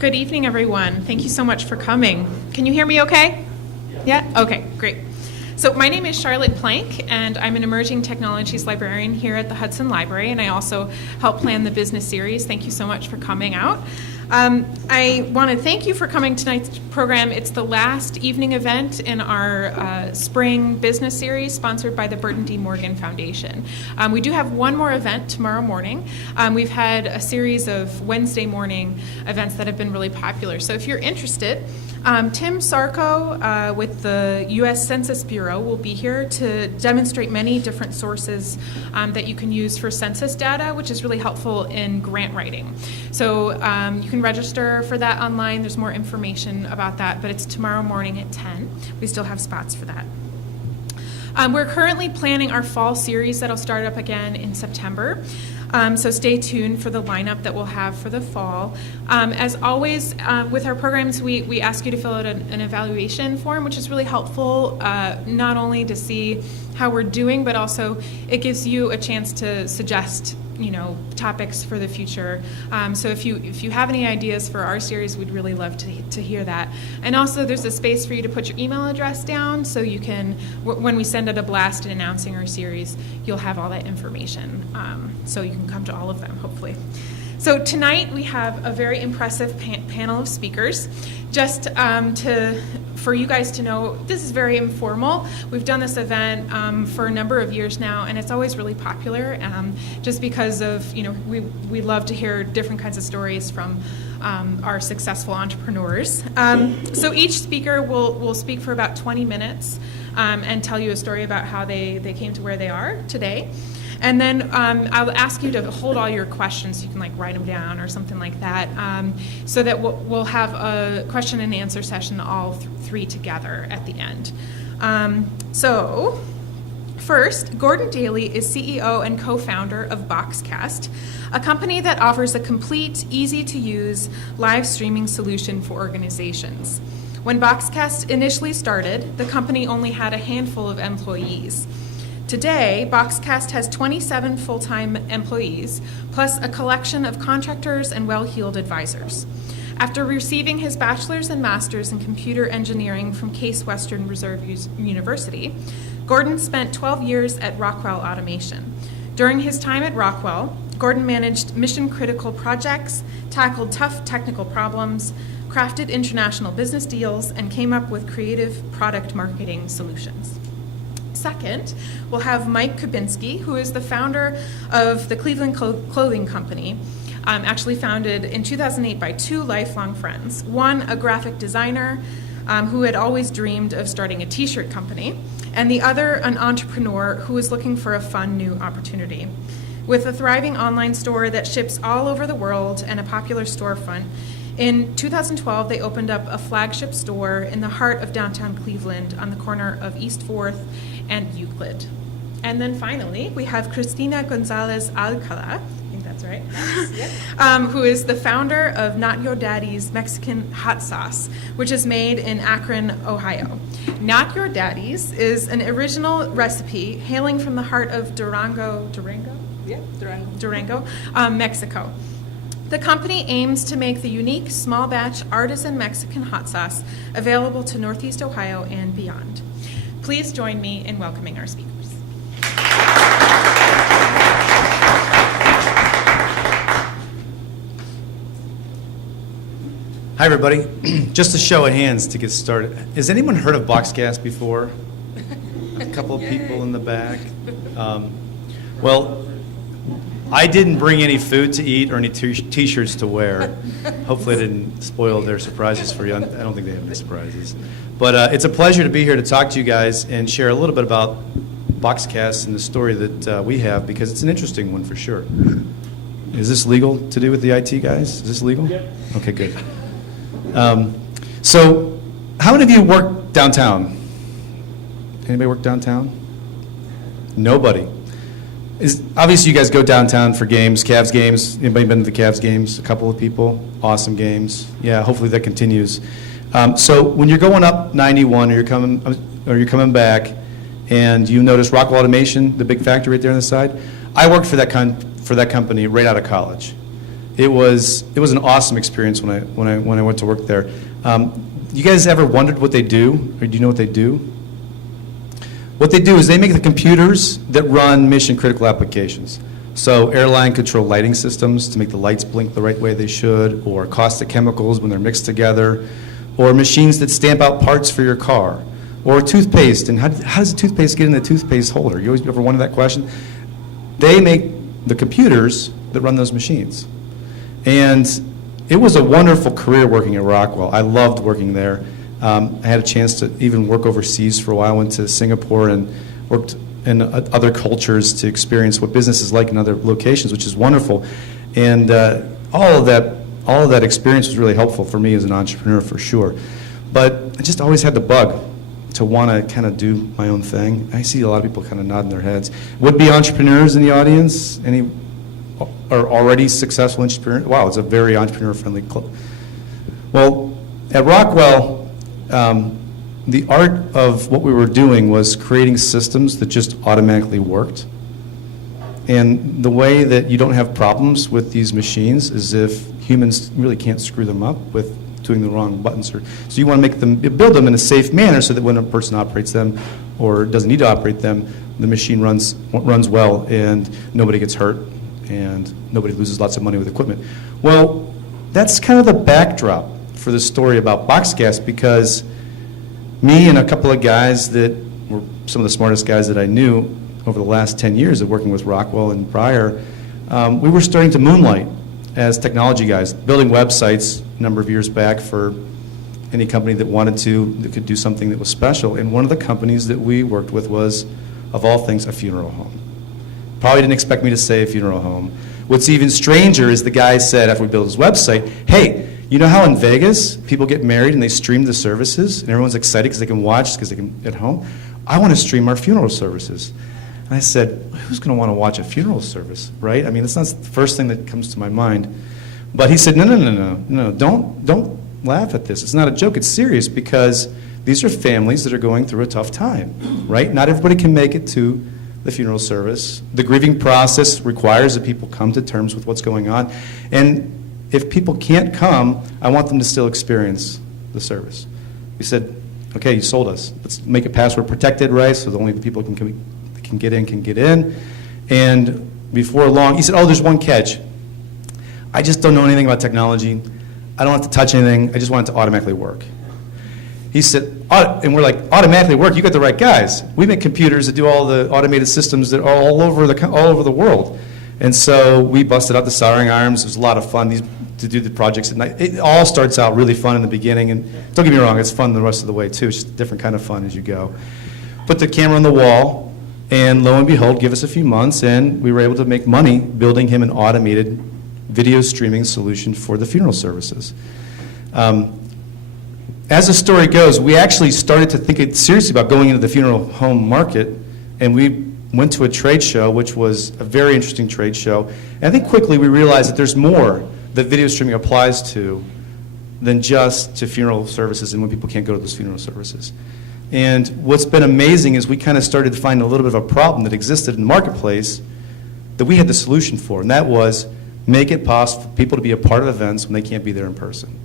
Good evening, everyone. Thank you so much for coming. Can you hear me okay? Yeah? Okay, great. So my name is Charlotte Plank, and I'm an emerging technologies librarian here at the Hudson Library, and I also help plan the business series. Thank you so much for coming out. I want to thank you for coming to tonight's program. It's the last evening event in our spring business series sponsored by the Burton D. Morgan Foundation. We do have one more event tomorrow morning. We've had a series of Wednesday morning events that have been really popular. So if you're interested, Tim Sarko with the U.S. Census Bureau will be here to demonstrate many different sources that you can use for census data, which is really helpful in grant writing. So you can register for that online. There's more information about that, but it's tomorrow morning at 10. We still have spots for that. We're currently planning our fall series that'll start up again in September. So stay tuned for the lineup that we'll have for the fall. As always, with our programs, we ask you to fill out an evaluation form, which is really helpful, not only to see how we're doing, but also it gives you a chance to suggest topics for the future. So if you have any ideas for our series, we'd really love to hear that. And also there's a space for you to put your email address down so you can, when we send out a blast announcing our series, you'll have all that information. So you can come to all of them, hopefully. So tonight we have a very impressive panel of speakers. Just for you guys to know, this is very informal. We've done this event for a number of years now, and it's always really popular just because of, we love to hear different kinds of stories from our successful entrepreneurs. So each speaker will speak for about 20 minutes and tell you a story about how they came to where they are today. And then I'll ask you to hold all your questions. You can write them down or something like that, so that we'll have a question and answer session all three together at the end. So first, Gordon Daly is CEO and co-founder of Boxcast, a company that offers a complete, easy-to-use live streaming solution for organizations. When Boxcast initially started, the company only had a handful of employees. Today, Boxcast has 27 full-time employees, plus a collection of contractors and well-heeled advisors. After receiving his bachelor's and master's in computer engineering from Case Western Reserve University, Gordon spent 12 years at Rockwell Automation. During his time at Rockwell, Gordon managed mission-critical projects, tackled tough technical problems, crafted international business deals, and came up with creative product marketing solutions. Second, we'll have Micah Pinsky, who is the founder of the Cleveland Clothing Company, actually founded in 2008 by two lifelong friends. One, a graphic designer who had always dreamed of starting a t-shirt company, and the other, an entrepreneur who was looking for a fun new opportunity. With a thriving online store that ships all over the world and a popular storefront, in 2012, they opened up a flagship store in the heart of downtown Cleveland on the corner of East 4th and Euclid. And then finally, we have Christina Gonzales Alcoa, I think that's right, yes. Who is the founder of Not Your Daddy's Mexican Hot Sauce, which is made in Akron, Ohio. Not Your Daddy's is an original recipe hailing from the heart of Durango, Mexico. The company aims to make the unique small batch artisan Mexican hot sauce available to Northeast Ohio and beyond. Please join me in welcoming our speakers. Hi, everybody. Just a show of hands to get started. Has anyone heard of Boxcast before? A couple of people in the back. Well, I didn't bring any food to eat or any t-shirts to wear. Hopefully I didn't spoil their surprises for you. I don't think they have any surprises. But it's a pleasure to be here to talk to you guys and share a little bit about Boxcast and the story that we have, because it's an interesting one for sure. Is this legal to do with the IT guys? Is this legal? Yeah. Okay, good. So how many of you work downtown? Anybody work downtown? Nobody. Obviously, you guys go downtown for games, Cavs games. Anybody been to the Cavs games? A couple of people. Awesome games. Yeah, hopefully that continues. So when you're going up 91, or you're coming back, and you notice Rockwell Automation, the big factory right there on the side. I worked for that company right out of college. it was an awesome experience when I went to work there. You guys ever wondered what they do, or do you know what they do? What they do is they make the computers that run mission-critical applications. So airline control lighting systems to make the lights blink the right way they should, or caustic chemicals when they're mixed together, or machines that stamp out parts for your car, or toothpaste. And how does the toothpaste get in the toothpaste holder? You always ever wondered that question? They make the computers that run those machines. And it was a wonderful career working at Rockwell. I loved working there. I had a chance to even work overseas for a while. I went to Singapore and worked in other cultures to experience what business is like in other locations, which is wonderful. And all of that experience was really helpful for me as an entrepreneur, for sure. But I just always had the bug to want to kind of do my own thing. I see a lot of people kind of nodding their heads. Would-be entrepreneurs in the audience? Any are already successful entrepreneurs? Wow, it's a very entrepreneur-friendly club. Well, at Rockwell, the art of what we were doing was creating systems that just automatically worked. And the way that you don't have problems with these machines is if humans really can't screw them up with doing the wrong buttons. So you want to make them, build them in a safe manner so that when a person operates them or doesn't need to operate them, the machine runs well and nobody gets hurt and nobody loses lots of money with equipment. Well, that's kind of the backdrop for the story about box gas, because me and a couple of guys that were some of the smartest guys that I knew over the last 10 years of working with Rockwell and prior, we were starting to moonlight as technology guys, building websites a number of years back for any company that wanted to, that could do something that was special. And one of the companies that we worked with was, of all things, a funeral home. Probably didn't expect me to say a funeral home. What's even stranger is the guy said after we built his website, hey, you know how in Vegas people get married and they stream the services and everyone's excited because they can watch because they can at home? I want to stream our funeral services. And I said, who's going to want to watch a funeral service, right? I mean, that's not the first thing that comes to my mind. But he said, no, don't laugh at this. It's not a joke, it's serious, because these are families that are going through a tough time, right? Not everybody can make it to the funeral service. The grieving process requires that people come to terms with what's going on. And if people can't come, I want them to still experience the service. He said, okay, you sold us. Let's make it password protected, right? So only the people who can get in. And before long, he said, oh, there's one catch. I just don't know anything about technology. I don't have to touch anything. I just want it to automatically work. He said, and we're like, automatically work? You got the right guys. We make computers that do all the automated systems that are all over the world. And so we busted out the soldering irons. It was a lot of fun to do the projects at night. It all starts out really fun in the beginning. And don't get me wrong, it's fun the rest of the way, too. It's just a different kind of fun as you go. Put the camera on the wall, and lo and behold, give us a few months, and we were able to make money building him an automated video streaming solution for the funeral services. As the story goes, we actually started to think seriously about going into the funeral home market, and we went to a trade show, which was a very interesting trade show. And I think quickly we realized that there's more that video streaming applies to than just to funeral services and when people can't go to those funeral services. And what's been amazing is we kind of started to find a little bit of a problem that existed in the marketplace that we had the solution for, and that was make it possible for people to be a part of events when they can't be there in person.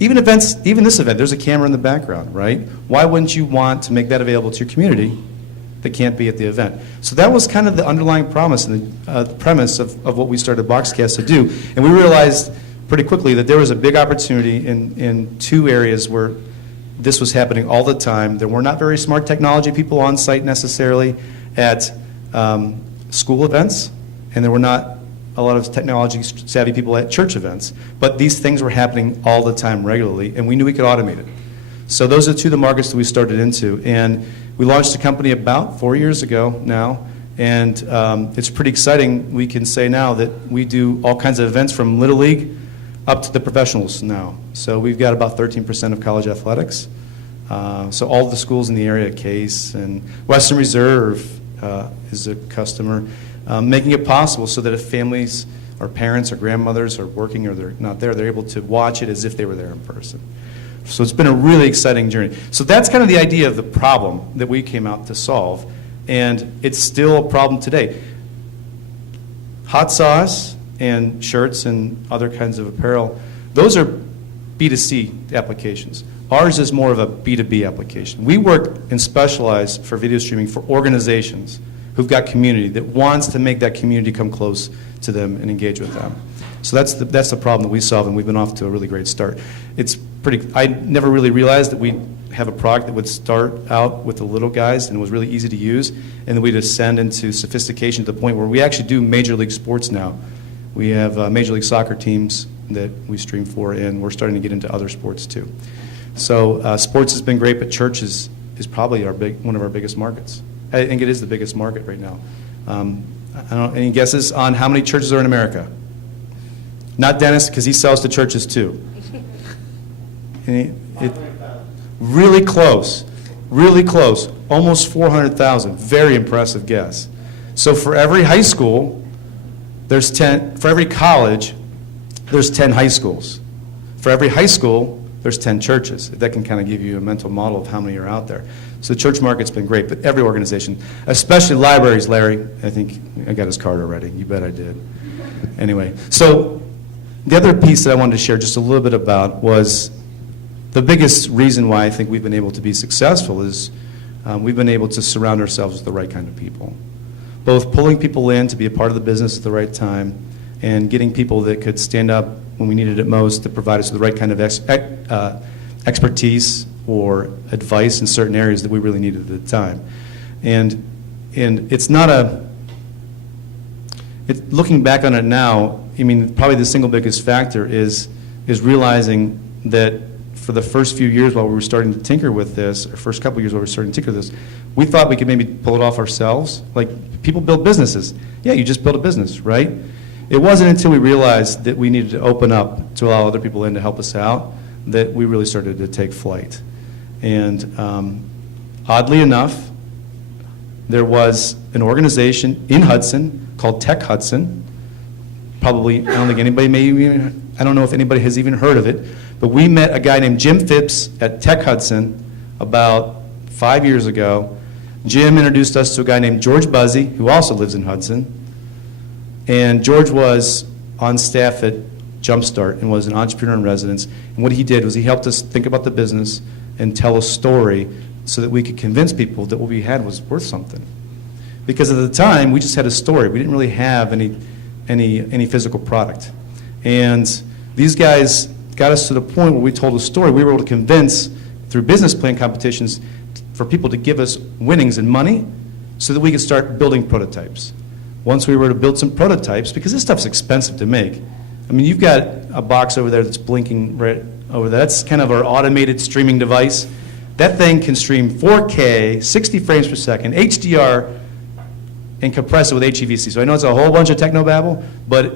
Even this event, there's a camera in the background, right? Why wouldn't you want to make that available to your community that can't be at the event? So that was kind of the underlying promise and the premise of what we started Boxcast to do. And we realized pretty quickly that there was a big opportunity in two areas where this was happening all the time. There were not very smart technology people on site necessarily at school events, and there were not a lot of technology-savvy people at church events. But these things were happening all the time regularly, and we knew we could automate it. So those are two of the markets that we started into. And we launched a company about 4 years ago now, and it's pretty exciting. We can say now that we do all kinds of events from Little League up to the professionals now. So we've got about 13% of college athletics. So all the schools in the area, Case and Western Reserve is a customer, making it possible so that if families or parents or grandmothers are working or they're not there, they're able to watch it as if they were there in person. So it's been a really exciting journey. So that's kind of the idea of the problem that we came out to solve, and it's still a problem today. Hot sauce and shirts and other kinds of apparel, those are B2C applications. Ours is more of a B2B application. We work and specialize for video streaming for organizations who've got community that wants to make that community come close to them and engage with them. So that's the problem that we solve, and we've been off to a really great start. I never really realized that we have a product that would start out with the little guys and was really easy to use, and then we'd ascend into sophistication to the point where we actually do Major League sports now. We have Major League Soccer teams that we stream for, and we're starting to get into other sports too. So sports has been great, but church is probably one of our biggest markets. I think it is the biggest market right now. I don't know, any guesses on how many churches are in America? Not Dennis, because he sells to churches too. Really close, almost 400,000. Very impressive guess. So for every high school, there's 10. For every college, there's 10 high schools. For every high school, there's 10 churches. That can kind of give you a mental model of how many are out there. So the church market's been great, but every organization, especially libraries, Larry, I think I got his card already. You bet I did. Anyway, so the other piece that I wanted to share just a little bit about was the biggest reason why I think we've been able to be successful is we've been able to surround ourselves with the right kind of people. Both pulling people in to be a part of the business at the right time and getting people that could stand up when we needed it most to provide us with the right kind of expertise or advice in certain areas that we really needed at the time. And it's not looking back on it now, I mean, probably the single biggest factor is realizing that for the first few years while we were starting to tinker with this, or first couple years while we were starting to tinker with this, we thought we could maybe pull it off ourselves. Like, people build businesses. Yeah, you just build a business, right? It wasn't until we realized that we needed to open up to allow other people in to help us out that we really started to take flight. And oddly enough, there was an organization in Hudson called Tech Hudson. Probably, I don't think anybody I don't know if anybody has even heard of it, but we met a guy named Jim Phipps at Tech Hudson about 5 years ago. Jim introduced us to a guy named George Buzzy, who also lives in Hudson. And George was on staff at Jumpstart and was an entrepreneur in residence. And what he did was he helped us think about the business and tell a story so that we could convince people that what we had was worth something. Because at the time, we just had a story. We didn't really have any physical product. And these guys got us to the point where we told a story. We were able to convince, through business plan competitions, for people to give us winnings and money so that we could start building prototypes. Once we were to build some prototypes, because this stuff's expensive to make. I mean, you've got a box over there that's blinking right over there. That's kind of our automated streaming device. That thing can stream 4K, 60 frames per second, HDR, and compress it with HEVC. So I know it's a whole bunch of technobabble, but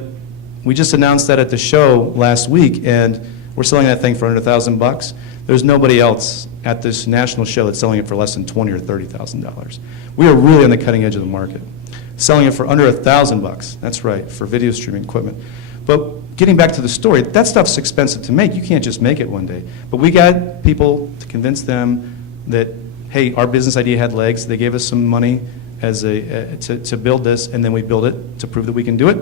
we just announced that at the show last week, and we're selling that thing for under $1,000. There's nobody else at this national show that's selling it for less than $20,000 or $30,000. We are really on the cutting edge of the market, selling it for under $1,000. That's right, for video streaming equipment. But getting back to the story, that stuff's expensive to make. You can't just make it one day. But we got people to convince them that, hey, our business idea had legs. They gave us some money to build this, and then we built it to prove that we can do it.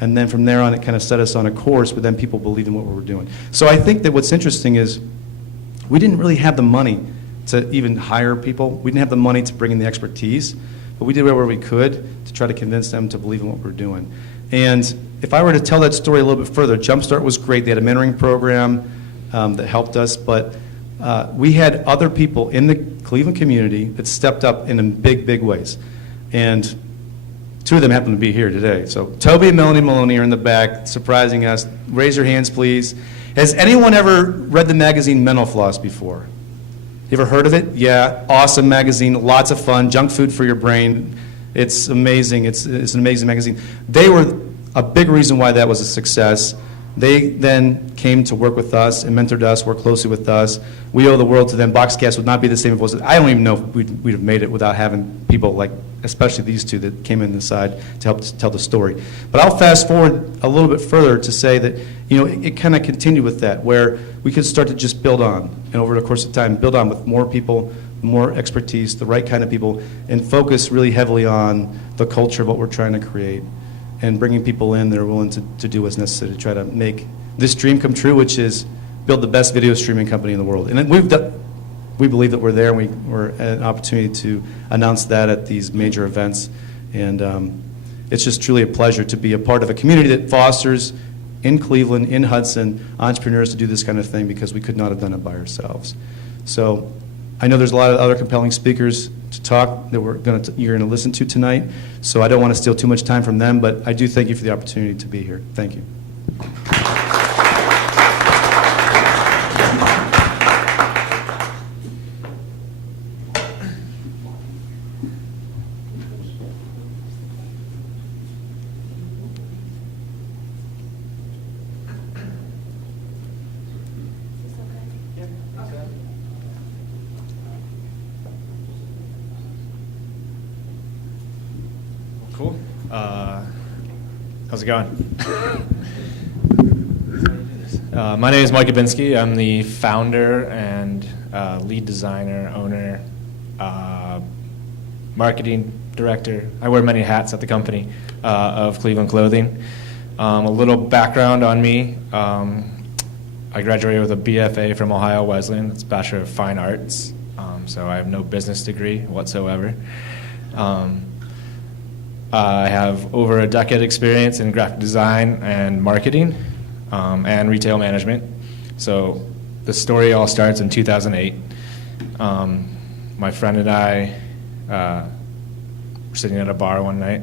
And then from there on, it kind of set us on a course, but then people believed in what we were doing. So I think that what's interesting is we didn't really have the money to even hire people. We didn't have the money to bring in the expertise, but we did whatever we could to try to convince them to believe in what we were doing. And if I were to tell that story a little bit further, Jumpstart was great. They had a mentoring program that helped us, but we had other people in the Cleveland community that stepped up in big, big ways. And two of them happen to be here today. So Toby and Melanie Maloney are in the back, surprising us. Raise your hands, please. Has anyone ever read the magazine Mental Floss before? You ever heard of it? Yeah, awesome magazine, lots of fun, junk food for your brain. It's amazing. It's an amazing magazine. They were a big reason why that was a success. They then came to work with us and mentored us, worked closely with us. We owe the world to them. Boxcast would not be the same if it wasn't. I don't even know if we'd have made it without having people like, especially these two that came in the side to help tell the story. But I'll fast forward a little bit further to say that, you know, it kind of continued with that, where we could start to just build on, and over the course of time, build on with more people, more expertise, the right kind of people, and focus really heavily on the culture of what we're trying to create. and bringing people in that are willing to do what's necessary to try to make this dream come true, which is build the best video streaming company in the world. And we believe that we're there, and we're at an opportunity to announce that at these major events. And it's just truly a pleasure to be a part of a community that fosters in Cleveland, in Hudson, entrepreneurs to do this kind of thing, because we could not have done it by ourselves. So I know there's a lot of other compelling speakers to talk that you're going to listen to tonight, so I don't want to steal too much time from them, but I do thank you for the opportunity to be here. Thank you. Cool. How's it going? My name is Micah Pinsky. I'm the founder and lead designer, owner, marketing director. I wear many hats at the company of Cleveland Clothing. A little background on me. I graduated with a BFA from Ohio Wesleyan. It's Bachelor of Fine Arts. So I have no business degree whatsoever. I have over a decade experience in graphic design and marketing and retail management. So the story all starts in 2008. My friend and I were sitting at a bar one night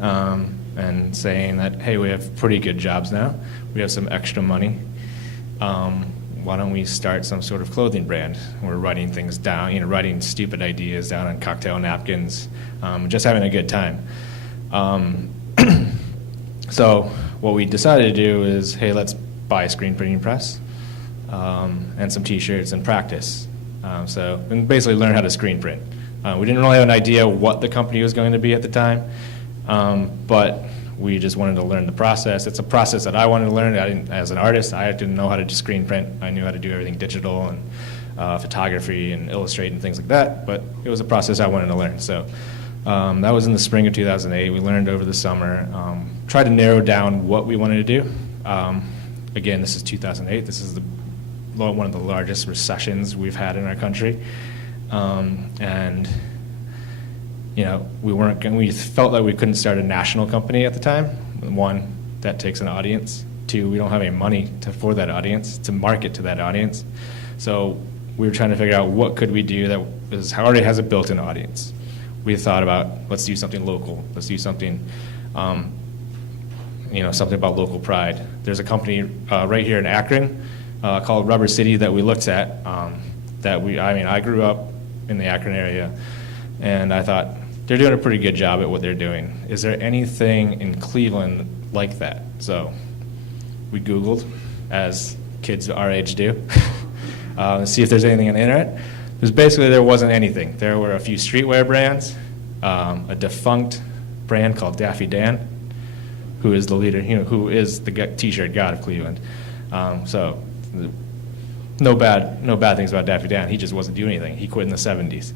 and saying that, hey, we have pretty good jobs now. We have some extra money. Why don't we start some sort of clothing brand? We're writing things down, writing stupid ideas down on cocktail napkins, just having a good time. So what we decided to do is, hey, let's buy a screen printing press and some T-shirts and practice. And basically learn how to screen print. We didn't really have an idea what the company was going to be at the time, but we just wanted to learn the process. It's a process that I wanted to learn. As an artist, I didn't know how to just screen print. I knew how to do everything digital and photography and illustrate and things like that, but it was a process I wanted to learn. So that was in the spring of 2008. We learned over the summer, tried to narrow down what we wanted to do. Again, this is 2008. This is one of the largest recessions we've had in our country. And we felt like we couldn't start a national company at the time. One, that takes an audience. Two, we don't have any money for that audience, to market to that audience. So we were trying to figure out what could we do that already has a built-in audience. We thought about, let's do something local. Let's do something, something about local pride. There's a company right here in Akron called Rubber City that we looked at. I grew up in the Akron area, and I thought, they're doing a pretty good job at what they're doing. Is there anything in Cleveland like that? So we Googled, as kids our age do, see if there's anything on the internet. There wasn't anything. There were a few streetwear brands, a defunct brand called Daffy Dan, who is the leader, who is the T-shirt god of Cleveland. So no bad things about Daffy Dan. He just wasn't doing anything. He quit in the 70s.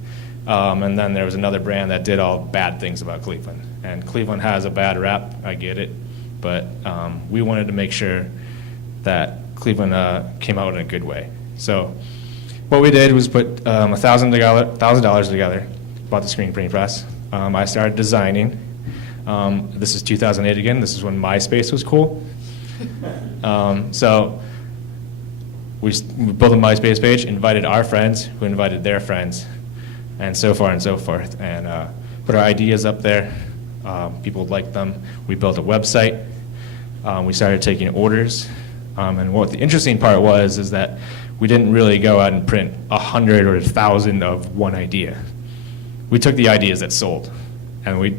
And then there was another brand that did all bad things about Cleveland. And Cleveland has a bad rap, I get it, but we wanted to make sure that Cleveland came out in a good way. So what we did was put $1,000 together, bought the screen printing press. I started designing. This is 2008 again. This is when MySpace was cool. So we built a MySpace page, invited our friends, who invited their friends, and so far and so forth, and put our ideas up there. People liked them. We built a website. We started taking orders. And what the interesting part was is that we didn't really go out and print 100 or 1,000 of one idea. We took the ideas that sold, and we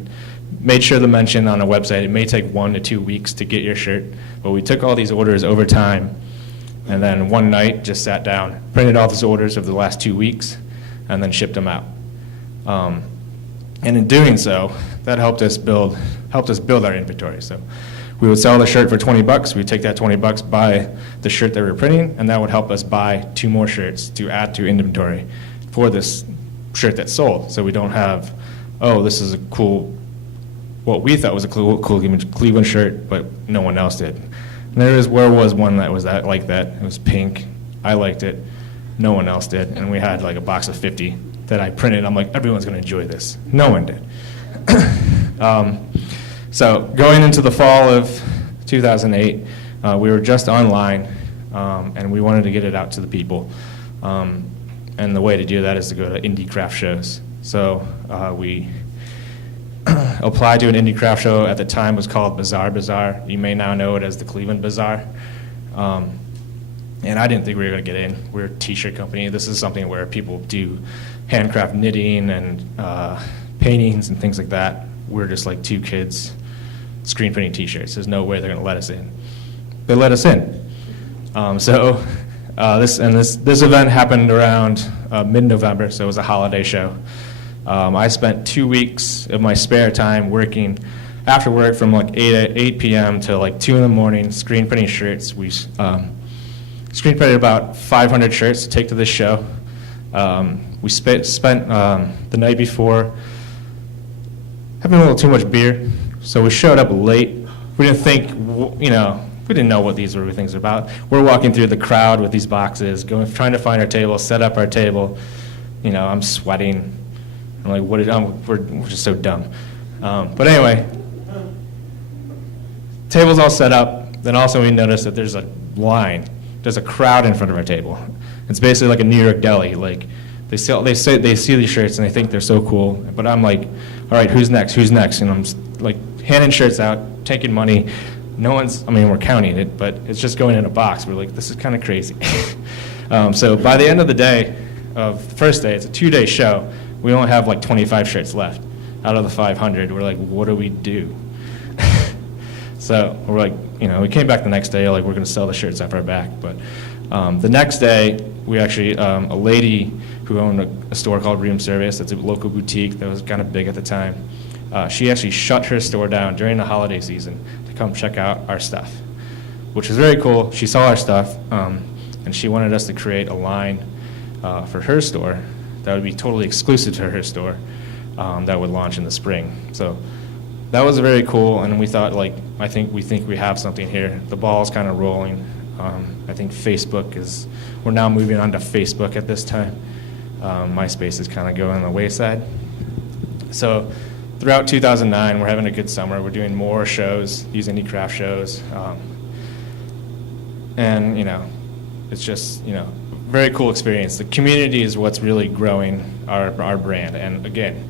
made sure to mention on a website, it may take 1 to 2 weeks to get your shirt, but we took all these orders over time, and then one night just sat down, printed all these orders of the last 2 weeks, and then shipped them out. And in doing so, that helped us build our inventory. So we would sell the shirt for $20. We'd take that $20, buy the shirt that we were printing, and that would help us buy 2 more shirts to add to inventory for this shirt that sold. So we don't have, oh, this is a cool what we thought was a cool Cleveland shirt, but no one else did. And there was one that was like that. It was pink. I liked it. No one else did. And we had like a box of 50 that I printed. I'm like, everyone's going to enjoy this. No one did. So going into the fall of 2008, we were just online, and we wanted to get it out to the people. And the way to do that is to go to indie craft shows. So we applied to an indie craft show. At the time, it was called Bazaar. You may now know it as the Cleveland Bazaar. And I didn't think we were going to get in. We're a t-shirt company. This is something where people do handcraft knitting and paintings and things like that. We're just like two kids screen printing t-shirts. There's no way they're going to let us in. They let us in. This event happened around mid-November, so it was a holiday show. I spent 2 weeks of my spare time working after work from like 8 p.m. to like 2 in the morning, screen printing shirts. We screen printed about 500 shirts to take to this show. We spent the night before having a little too much beer, so we showed up late. We didn't think, we didn't know what these things were about. We're walking through the crowd with these boxes, trying to find our table, set up our table. I'm sweating. I'm like, we're just so dumb. But anyway, table's all set up. Then also we noticed that there's a line. There's a crowd in front of our table. It's basically like a New York deli. Like they see these shirts and they think they're so cool. But I'm like, all right, who's next? Who's next? And I'm like handing shirts out, taking money. We're counting it, but it's just going in a box. We're like, this is kind of crazy. So by the end of the day, of the first day, it's a 2-day show, we only have like 25 shirts left out of the 500. We're like, what do we do? So we're like, we came back the next day, like we're going to sell the shirts off our back. But the next day, we actually, a lady who owned a store called Room Service, that's a local boutique that was kind of big at the time, she actually shut her store down during the holiday season to come check out our stuff, which was very cool. She saw our stuff, and she wanted us to create a line for her store that would be totally exclusive to her store that would launch in the spring. So that was very cool, and we thought, we think we have something here. The ball's kind of rolling. I think we're now moving on to Facebook at this time. MySpace is kind of going on the wayside. So throughout 2009, we're having a good summer. We're doing more shows, these indie craft shows. And, it's just, very cool experience. The community is what's really growing our brand. And again,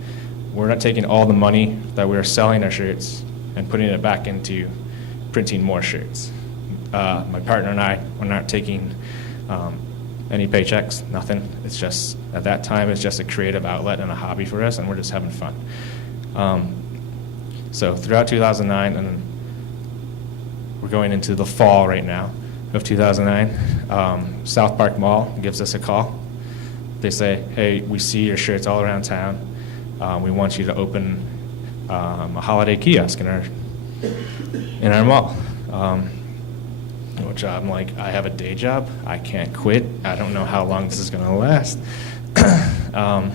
we're not taking all the money that we're selling our shirts and putting it back into printing more shirts. My partner and I, we're not taking any paychecks, nothing. It's just, at that time, it's just a creative outlet and a hobby for us, and we're just having fun. So throughout 2009, and we're going into the fall right now of 2009, South Park Mall gives us a call. They say, hey, we see your shirts all around town. We want you to open a holiday kiosk in our mall. Which I'm like, I have a day job. I can't quit. I don't know how long this is going to last. But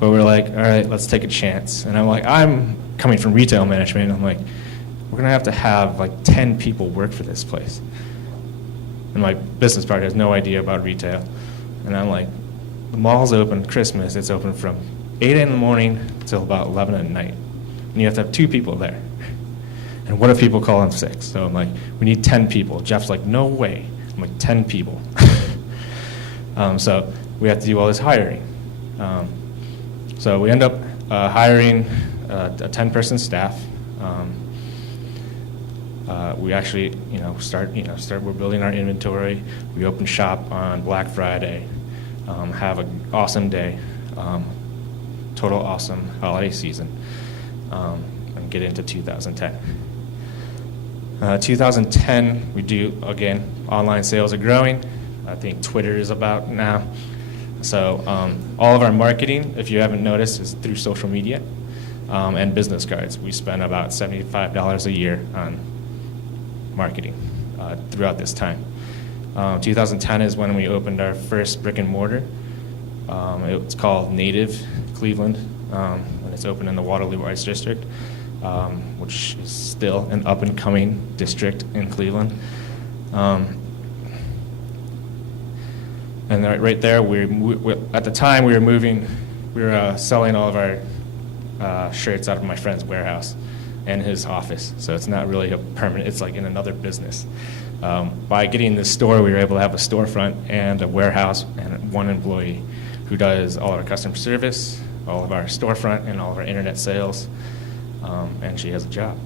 we're like, all right, let's take a chance. And I'm like, I'm coming from retail management. I'm like, we're going to have like 10 people work for this place. And my business partner has no idea about retail. And I'm like, the mall's open Christmas. It's open from 8 in the morning till about 11 at night. And you have to have 2 people there. And what if people call in sick? So I'm like, we need 10 people. Jeff's like, no way. I'm like, 10 people. So we have to do all this hiring. So we end up hiring a 10-person staff. We actually, we're building our inventory. We open shop on Black Friday. Have an awesome day. Total awesome holiday season. And get into 2010. 2010, we do, again, online sales are growing. I think Twitter is about now. So all of our marketing, if you haven't noticed, is through social media and business cards. We spend about $75 a year on marketing throughout this time. 2010 is when we opened our first brick and mortar. It's called Native Cleveland, and it's open in the Waterloo Arts District. which is still an up-and-coming district in Cleveland. And right there, at the time we were selling all of our shirts out of my friend's warehouse and his office. So it's not really a permanent, it's like in another business. By getting this store, we were able to have a storefront and a warehouse and one employee who does all our customer service, all of our storefront, and all of our internet sales, and she has a job.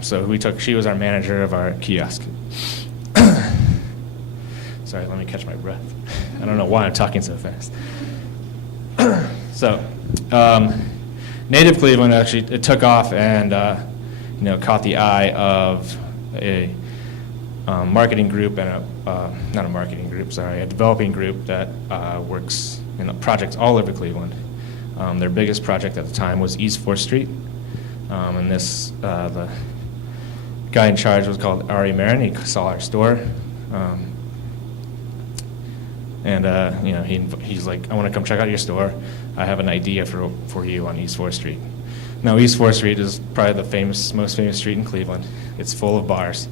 So she was our manager of our kiosk. Sorry, let me catch my breath. I don't know why I'm talking so fast. So, Native Cleveland actually, it took off and caught the eye of a marketing group and not a marketing group, sorry, a developing group that works in projects all over Cleveland. Their biggest project at the time was East 4th Street, and the guy in charge was called Ari Marin. He saw our store. He's like, I want to come check out your store. I have an idea for you on East 4th Street. Now, East 4th Street is probably the most famous street in Cleveland. It's full of bars.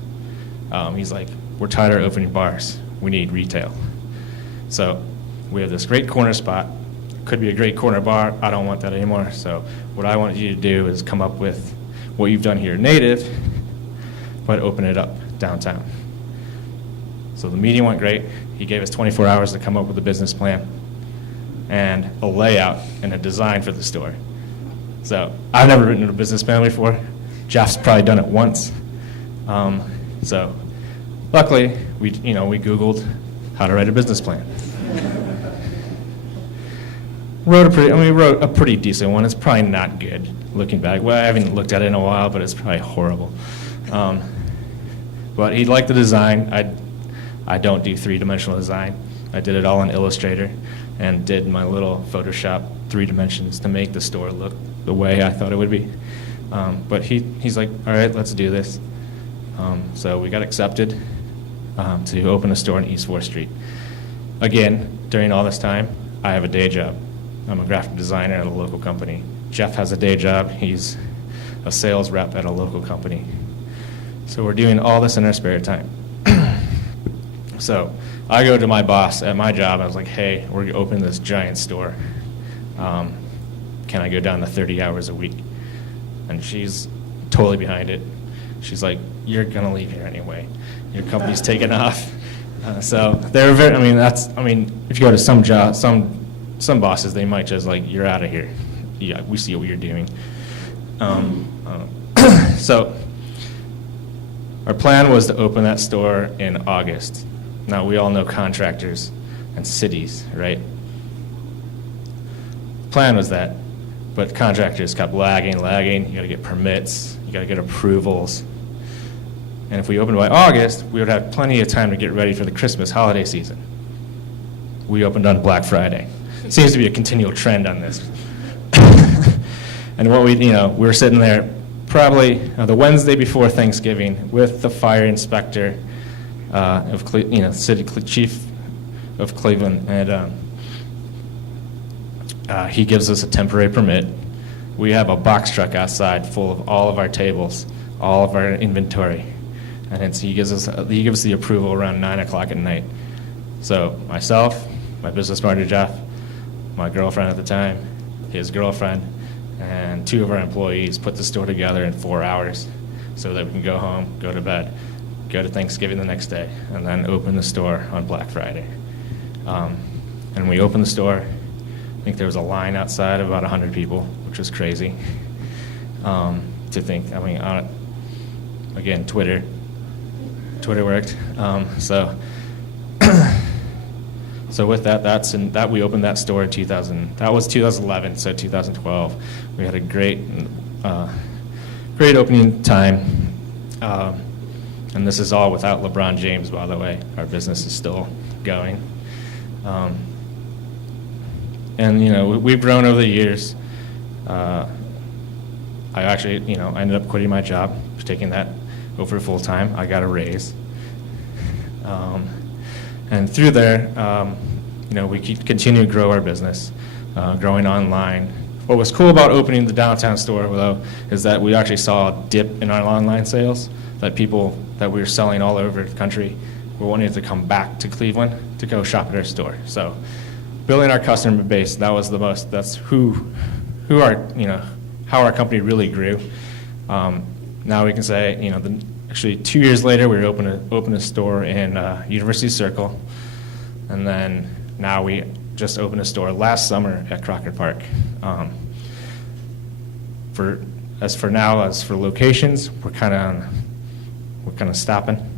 He's like, we're tired of opening bars. We need retail. So we have this great corner spot. Could be a great corner bar. I don't want that anymore. So what I want you to do is come up with what you've done here native, but open it up downtown. So the meeting went great. He gave us 24 hours to come up with a business plan and a layout and a design for the store. So I've never written a business plan before. Jeff's probably done it once. So luckily, we Googled how to write a business plan. We wrote a pretty decent one. It's probably not good looking back. Well, I haven't looked at it in a while, but it's probably horrible. But he liked the design. I don't do three-dimensional design. I did it all in Illustrator and did my little Photoshop 3 dimensions to make the store look the way I thought it would be. But he's like, all right, let's do this. So we got accepted to open a store on East 4th Street. Again, during all this time, I have a day job. I'm a graphic designer at a local company. Jeff has a day job. He's a sales rep at a local company. So we're doing all this in our spare time. So I go to my boss at my job. I was like, hey, we're going to open this giant store. Can I go down to 30 hours a week? And she's totally behind it. She's like, you're going to leave here anyway. Your company's taking off. So they're very, if you go to some job, some bosses, they might just like, you're out of here. Yeah, we see what you're doing. So our plan was to open that store in August. Now, we all know contractors and cities, right? Plan was that, but contractors kept lagging. You got to get permits, you got to get approvals. And if we opened by August, we would have plenty of time to get ready for the Christmas holiday season. We opened on Black Friday. It seems to be a continual trend on this. And we were sitting there probably the Wednesday before Thanksgiving with the fire inspector city chief of Cleveland, and he gives us a temporary permit. We have a box truck outside full of all of our tables, all of our inventory, and he gives us the approval around 9 o'clock at night. So myself, my business partner Jeff, my girlfriend at the time, his girlfriend, and 2 of our employees put the store together in 4 hours so that we can go home, go to bed, go to Thanksgiving the next day, and then open the store on Black Friday. And we opened the store. I think there was a line outside of about 100 people, which was crazy to think. Again, Twitter worked. So with that, we opened that store in 2000. That was 2011. So 2012, we had a great opening time. And this is all without LeBron James, by the way. Our business is still going. And we've grown over the years. I actually, I ended up quitting my job, taking that over full time. I got a raise. And through there, we continue to grow our business, growing online, what was cool about opening the downtown store, though, is that we actually saw a dip in our online sales, that people that we were selling all over the country were wanting to come back to Cleveland to go shop at our store. So building our customer base, that's who our, how our company really grew. Now we can say, actually 2 years later, we opened a store in University Circle, and then now we just opened a store last summer at Crocker Park. As for locations, we're kind of stopping.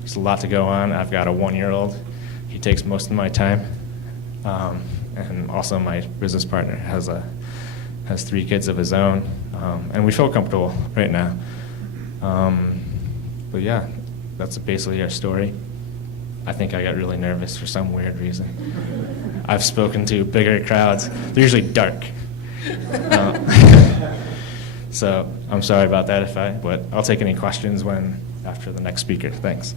There's a lot to go on. I've got a 1-year-old. He takes most of my time, and also my business partner has 3 kids of his own, and we feel comfortable right now. But yeah, that's basically our story. I think I got really nervous for some weird reason. I've spoken to bigger crowds. They're usually dark. So I'm sorry about that but I'll take any questions after the next speaker. Thanks.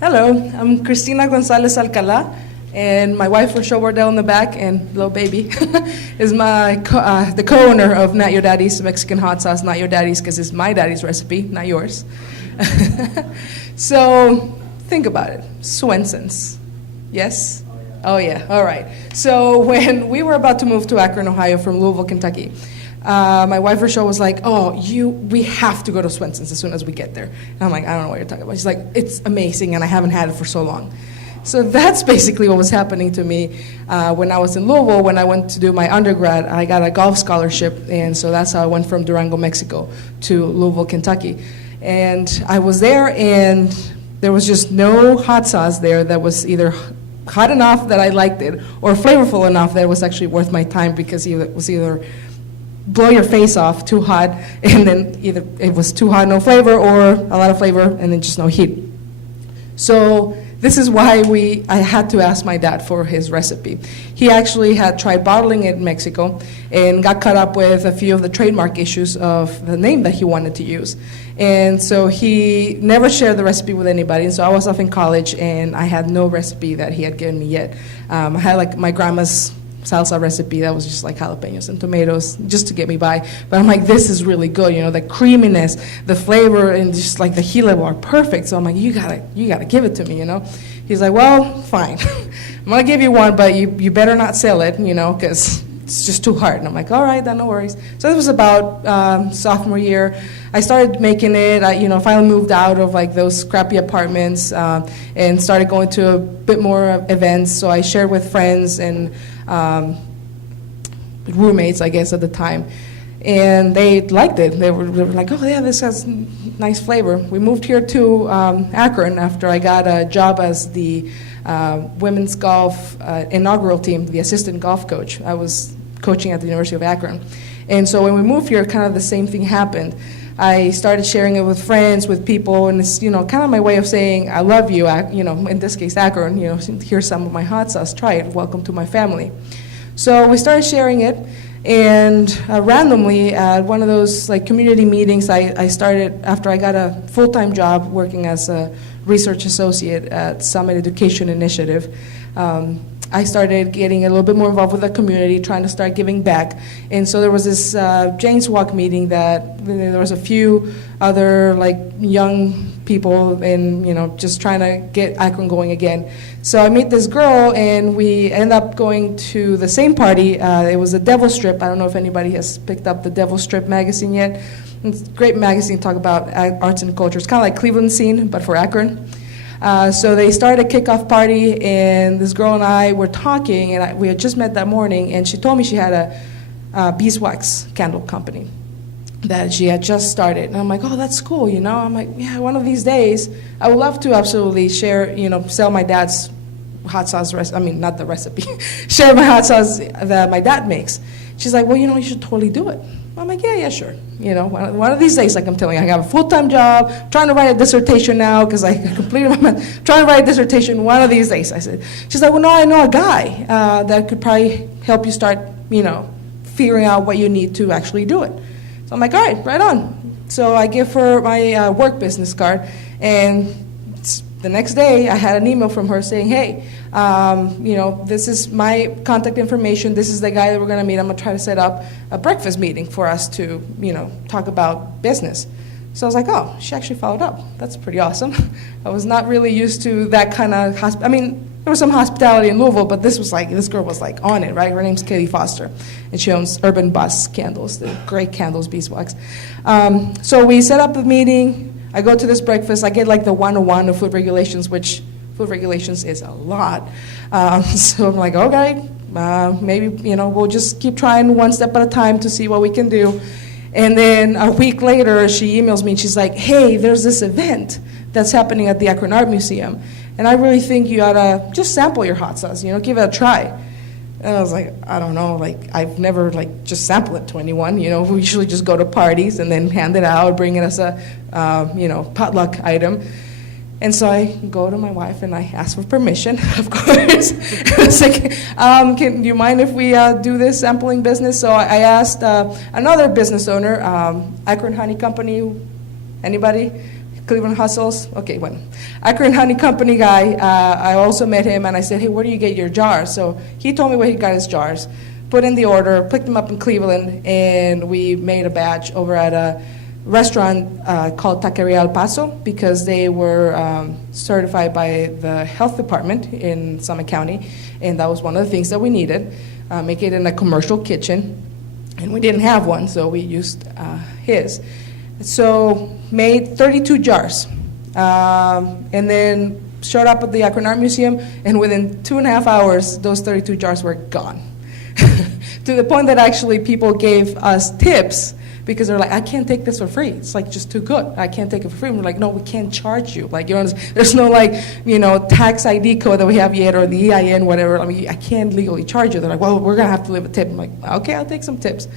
Hello, I'm Christina Gonzales Alcala, and my wife for sure Wardell in the back, and little baby is the co-owner of Not Your Daddy's Mexican Hot Sauce. Not Your Daddy's because it's my daddy's recipe, not yours. So think about it, Swenson's, yes? Oh yeah, all right. So when we were about to move to Akron, Ohio from Louisville, Kentucky, my wife Rochelle was like, we have to go to Swenson's as soon as we get there. And I'm like, I don't know what you're talking about. She's like, it's amazing, and I haven't had it for so long. So that's basically what was happening to me when I was in Louisville. When I went to do my undergrad, I got a golf scholarship, and so that's how I went from Durango, Mexico to Louisville, Kentucky. And I was there, and there was just no hot sauce there that was either hot enough that I liked it or flavorful enough that it was actually worth my time, because it was either blow your face off, too hot, and then either it was too hot, no flavor, or a lot of flavor, and then just no heat. So this is why I had to ask my dad for his recipe. He actually had tried bottling it in Mexico and got caught up with a few of the trademark issues of the name that he wanted to use. And so he never shared the recipe with anybody. And so I was off in college, and I had no recipe that he had given me yet. I had like my grandma's salsa recipe that was just like jalapenos and tomatoes just to get me by. But I'm like, this is really good, the creaminess, the flavor, and just like the heat level are perfect. So I'm like, you gotta give it to me, He's like, well, fine. I'm gonna give you one, but you better not sell it, because it's just too hard. And I'm like, all right, then no worries. So this was about sophomore year. I started making it. I finally moved out of like those crappy apartments and started going to a bit more events. So I shared with friends and roommates, I guess, at the time. And they liked it. They were like, oh, yeah, this has nice flavor. We moved here to Akron after I got a job as the women's golf inaugural team, the assistant golf coach. I was coaching at the University of Akron. And so when we moved here, kind of the same thing happened. I started sharing it with friends, with people, and it's, kind of my way of saying, I love you, in this case, Akron, here's some of my hot sauce, try it, welcome to my family. So we started sharing it, and randomly at one of those like community meetings, I started, after I got a full-time job working as a research associate at Summit Education Initiative. I started getting a little bit more involved with the community, trying to start giving back. And so there was this Jane's Walk meeting that there was a few other like young people and just trying to get Akron going again. So I met this girl, and we ended up going to the same party. It was a Devil Strip. I don't know if anybody has picked up the Devil Strip magazine yet. It's a great magazine to talk about arts and culture. It's kind of like Cleveland Scene, but for Akron. So they started a kickoff party, and this girl and I were talking, and we had just met that morning, and she told me she had a beeswax candle company that she had just started. And I'm like, oh, that's cool, I'm like, yeah, one of these days, I would love to absolutely share, sell my dad's hot sauce recipe, not the recipe, share my hot sauce that my dad makes. She's like, well, you should totally do it. I'm I'm like, yeah, sure. You know, one of these days, like I'm telling you, I have a full-time job, trying to write a dissertation now because I completed my math, trying to write a dissertation one of these days. I said, she's like, well, no, I know a guy that could probably help you start, you know, figuring out what you need to actually do it. So I'm like, all right on. So I give her my work business card, and the next day I had an email from her saying, hey, you know, this is my contact information. This is the guy that we're going to meet. I'm going to try to set up a breakfast meeting for us to, you know, talk about business. So I was like, oh, she actually followed up. That's pretty awesome. I was not really used to that kind of I mean, there was some hospitality in Louisville, but this girl was like on it, right? Her name's Katie Foster, and she owns Urban Bus Candles, the great candles, beeswax. So we set up the meeting. I go to this breakfast. I get like the 101 of food regulations, which food regulations is a lot. So I'm like, okay, maybe, you know, we'll just keep trying one step at a time to see what we can do. And then a week later, she emails me and she's like, hey, there's this event that's happening at the Akron Art Museum, and I really think you ought to just sample your hot sauce, you know, give it a try. And I was like, I don't know, like, I've never, like, just sampled it to anyone, you know. We usually just go to parties and then hand it out, bring it as a, you know, potluck item. And so I go to my wife and I ask for permission, of course. I was like, can you mind if we do this sampling business? So I asked another business owner, Akron Honey Company, anybody? Cleveland Hustles? Okay, well, Akron Honey Company guy, I also met him and I said, hey, where do you get your jars? So he told me where he got his jars, put in the order, picked them up in Cleveland, and we made a batch over at a restaurant called Taqueria El Paso, because they were certified by the health department in Summit County, and that was one of the things that we needed, make it in a commercial kitchen, and we didn't have one, so we used his. So made 32 jars, and then showed up at the Akron Art Museum, and within 2.5 hours, those 32 jars were gone. To the point that actually people gave us tips because they're like, I can't take this for free. It's like just too good. I can't take it for free. And we're like, no, we can't charge you. Like, you know, there's no like, you know, tax ID code that we have yet or the EIN, whatever. I mean, I can't legally charge you. They're like, well, we're gonna have to leave a tip. I'm like, okay, I'll take some tips.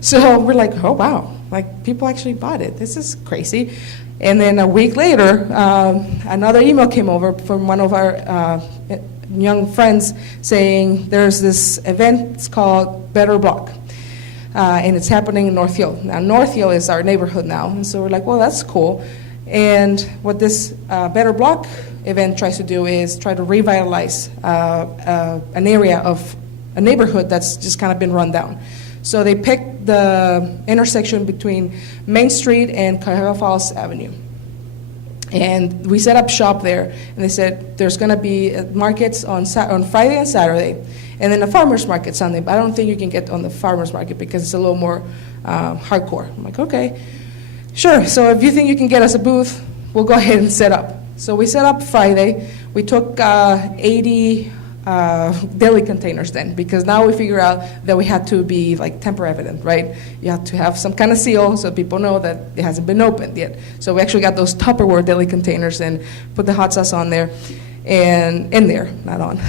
So we're like, oh wow, like people actually bought it. This is crazy. And then a week later, another email came over from one of our young friends saying there's this event, it's called Better Block. And it's happening in North Hill. Now, North Hill is our neighborhood now, and so we're like, well, that's cool. And what this Better Block event tries to do is try to revitalize an area of a neighborhood that's just kind of been run down. So they picked the intersection between Main Street and Cuyahoga Falls Avenue. And we set up shop there, and they said there's going to be markets on Friday and Saturday, and then a farmer's market Sunday. But I don't think you can get on the farmer's market because it's a little more hardcore. I'm like, okay, sure. So if you think you can get us a booth, we'll go ahead and set up. So we set up Friday. We took 80 deli containers then, because now we figure out that we had to be like temper evident, right? You have to have some kind of seal so people know that it hasn't been opened yet. So we actually got those Tupperware deli containers and put the hot sauce on there, and in there, not on.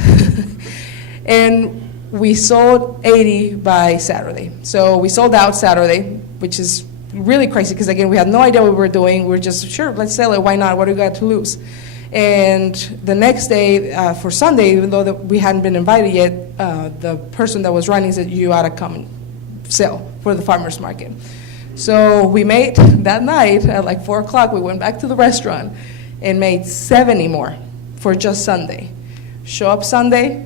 And we sold 80 by Saturday. So we sold out Saturday, which is really crazy because again, we had no idea what we were doing. We were just, sure, let's sell it, why not? What do we got to lose? And the next day, for Sunday, even though we hadn't been invited yet, the person that was running said, you ought to come and sell for the farmer's market. So we made, that night, at like 4 o'clock, we went back to the restaurant and made 70 more for just Sunday. Show up Sunday,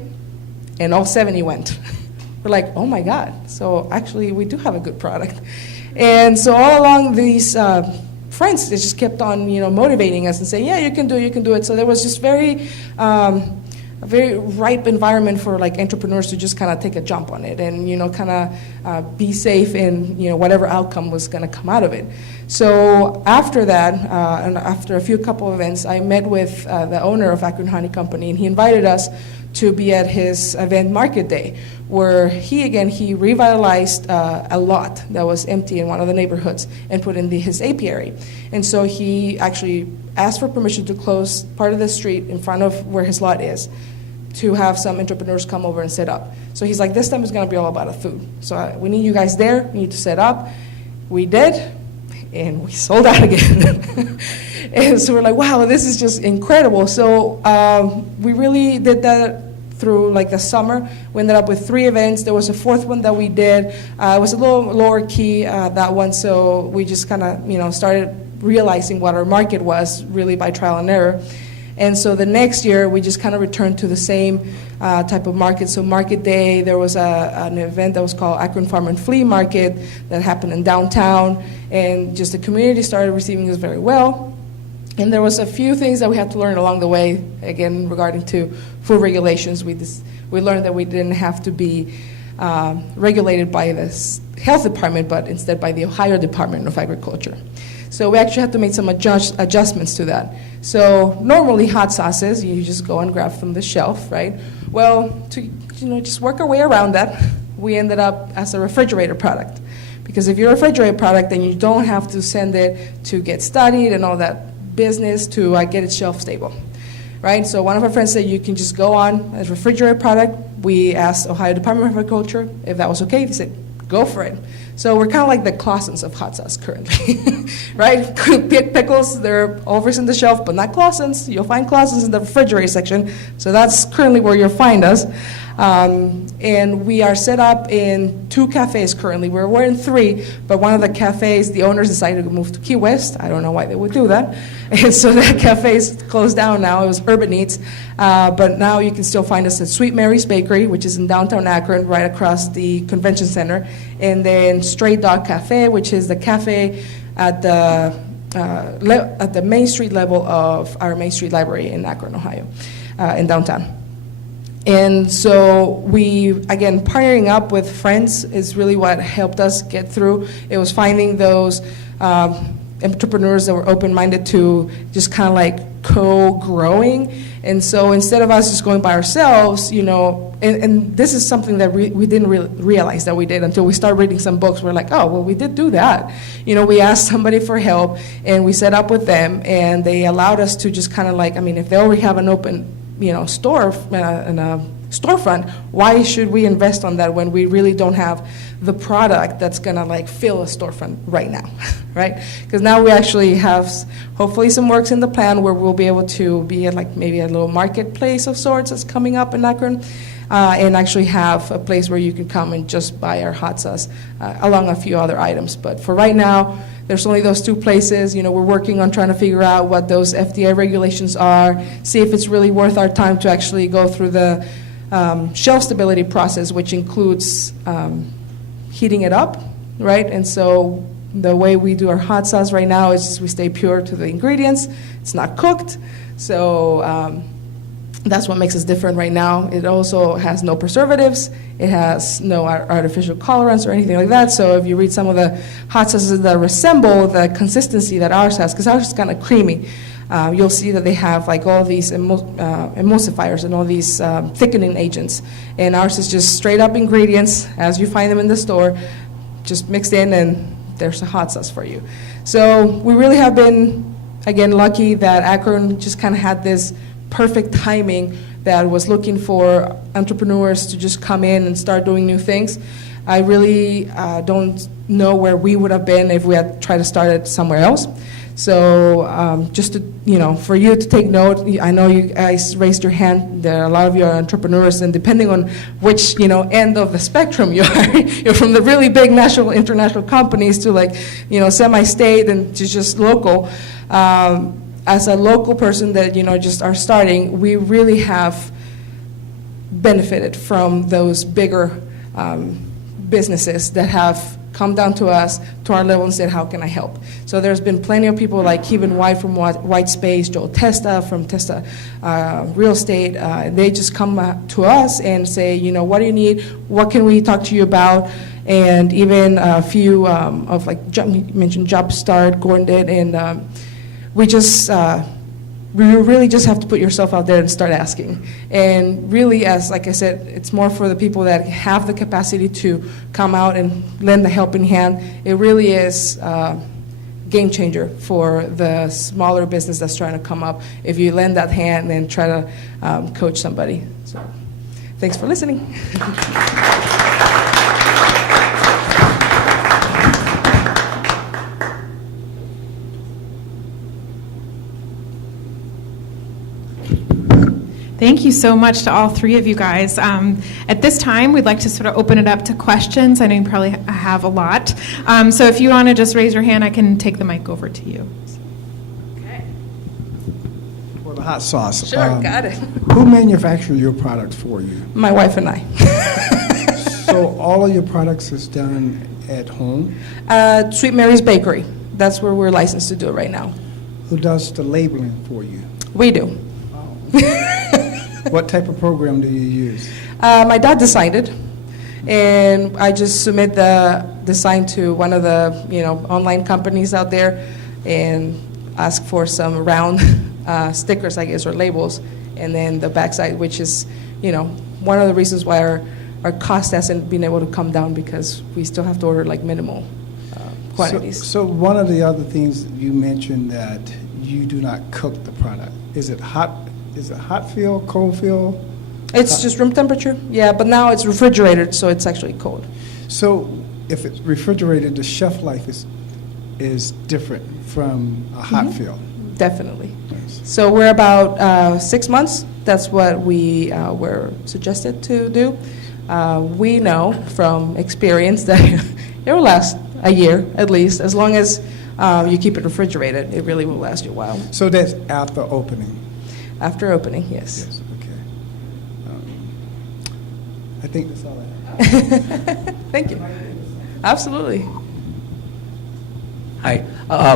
and all 70 went. We're like, oh my God. So actually, we do have a good product. And so all along these friends, they just kept on, you know, motivating us and saying, yeah, you can do it. So there was just a very ripe environment for like entrepreneurs to just kind of take a jump on it and, you know, kind of be safe in, you know, whatever outcome was going to come out of it. So after that, and after a couple of events, I met with the owner of Akron Honey Company, and he invited us to be at his event Market Day, where he revitalized a lot that was empty in one of the neighborhoods and put in his apiary. And so he actually asked for permission to close part of the street in front of where his lot is to have some entrepreneurs come over and set up. So he's like, this time is going to be all about the food. So we need you guys there. We need to set up. We did, and we sold out again. And so we're like, wow, this is just incredible. So we really did that through like the summer. We ended up with 3 events. There was a 4th one that we did. It was a little lower key, that one, so we just kind of, started realizing what our market was really by trial and error. And so the next year, we just kind of returned to the same type of market. So Market Day, there was an event that was called Akron Farm and Flea Market that happened in downtown, and just the community started receiving us very well. And there was a few things that we had to learn along the way, again, regarding to food regulations. We learned that we didn't have to be regulated by the health department, but instead by the Ohio Department of Agriculture. So we actually had to make some adjustments to that. So normally hot sauces, you just go and grab from the shelf, right? Well, to just work our way around that, we ended up as a refrigerator product. Because if you're a refrigerator product, then you don't have to send it to get studied and all that business to get it shelf stable, right? So one of our friends said you can just go on as a refrigerator product. We asked Ohio Department of Agriculture if that was okay. They said, go for it. So we're kind of like the Clausens of hot sauce currently, right? Pickles, they're always in the shelf, but not Clausens. You'll find Clausens in the refrigerator section. So that's currently where you'll find us. And we are set up in 2 cafes currently. We're in 3, but one of the cafes, the owners decided to move to Key West. I don't know why they would do that. And so that cafe is closed down now. It was Urban Eats. But now you can still find us at Sweet Mary's Bakery, which is in downtown Akron, right across the convention center. And then Stray Dog Cafe, which is the cafe at the Main Street level of our Main Street Library in Akron, Ohio, in downtown. And so we, again, partnering up with friends is really what helped us get through. It was finding those entrepreneurs that were open-minded to just kind of like co-growing. And so instead of us just going by ourselves, and this is something that we didn't realize that we did until we started reading some books. We're like, oh, well, we did do that. We asked somebody for help, and we set up with them, and they allowed us to just kind of like, if they already have an open store and a storefront, why should we invest on that when we really don't have the product that's gonna like fill a storefront right now, right? Because now we actually have hopefully some works in the plan where we'll be able to be at like maybe a little marketplace of sorts that's coming up in Akron, and actually have a place where you can come and just buy our hot sauce along a few other items. But for right now, there's only those 2 places. We're working on trying to figure out what those FDA regulations are, see if it's really worth our time to actually go through the shelf stability process, which includes heating it up, right? And so the way we do our hot sauce right now is just we stay pure to the ingredients. It's not cooked. So that's what makes us different right now. It also has no preservatives. It has no artificial colorants or anything like that. So if you read some of the hot sauces that resemble the consistency that ours has, because ours is kind of creamy, you'll see that they have like all these emulsifiers and all these thickening agents. And ours is just straight up ingredients as you find them in the store, just mixed in, and there's a hot sauce for you. So we really have been, again, lucky that Akron just kind of had this perfect timing that was looking for entrepreneurs to just come in and start doing new things. I really don't know where we would have been if we had tried to start it somewhere else. So just to, for you to take note, I know you guys raised your hand. There are a lot of you are entrepreneurs, and depending on which, end of the spectrum you are, you're from the really big national, international companies to like, semi-state and to just local. As a local person that, just are starting, we really have benefited from those bigger businesses that have come down to us, to our level, and said, how can I help? So there's been plenty of people like Kevin White from White Space, Joel Testa from Testa Real Estate. They just come to us and say, what do you need? What can we talk to you about? And even a few of like, you mentioned Jumpstart, Gordon did, and we just, you really just have to put yourself out there and start asking. And really, as like I said, it's more for the people that have the capacity to come out and lend a helping hand. It really is a game changer for the smaller business that's trying to come up if you lend that hand and try to coach somebody. So, thanks for listening. Thank you so much to all three of you guys. At this time, we'd like to sort of open it up to questions. I know you probably have a lot. So if you want to just raise your hand, I can take the mic over to you. Okay. For the hot sauce. Sure, got it. Who manufactures your product for you? My wife and I. So all of your products is done at home? Sweet Mary's Bakery. That's where we're licensed to do it right now. Who does the labeling for you? We do. What type of program do you use? My dad designed it, and I just submit the design to one of the online companies out there, and ask for some round stickers, I guess, or labels, and then the backside, which is one of the reasons why our cost hasn't been able to come down, because we still have to order like minimal quantities. So one of the other things you mentioned that you do not cook the product. Is it hot fill, cold fill? It's just room temperature, yeah, but now it's refrigerated, so it's actually cold. So if it's refrigerated, the shelf life is different from a hot fill. Definitely. Nice. So we're about 6 months. That's what we were suggested to do. We know from experience that it will last a year at least, as long as you keep it refrigerated. It really will last you a while. So that's after opening? After opening, yes. Yes, okay. I think that's all I have. Thank you. Absolutely. Hi.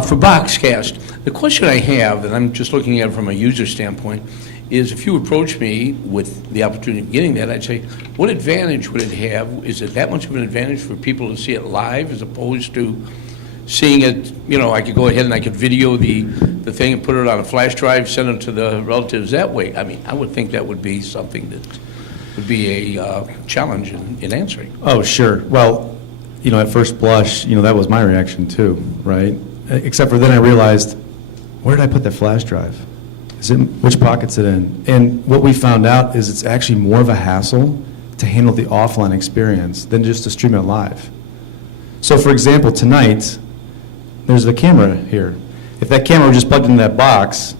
For Boxcast, the question I have, and I'm just looking at it from a user standpoint, is if you approach me with the opportunity of getting that, I'd say, what advantage would it have? Is it that much of an advantage for people to see it live as opposed to seeing it, I could go ahead and I could video the thing and put it on a flash drive, send it to the relatives that way? I mean, I would think that would be something that would be a challenge in answering. Oh, sure. Well, at first blush, that was my reaction too, right? Except for then I realized, where did I put that flash drive? Which pocket's it in? And what we found out is it's actually more of a hassle to handle the offline experience than just to stream it live. So for example, tonight, there's the camera here. If that camera were just plugged into that box,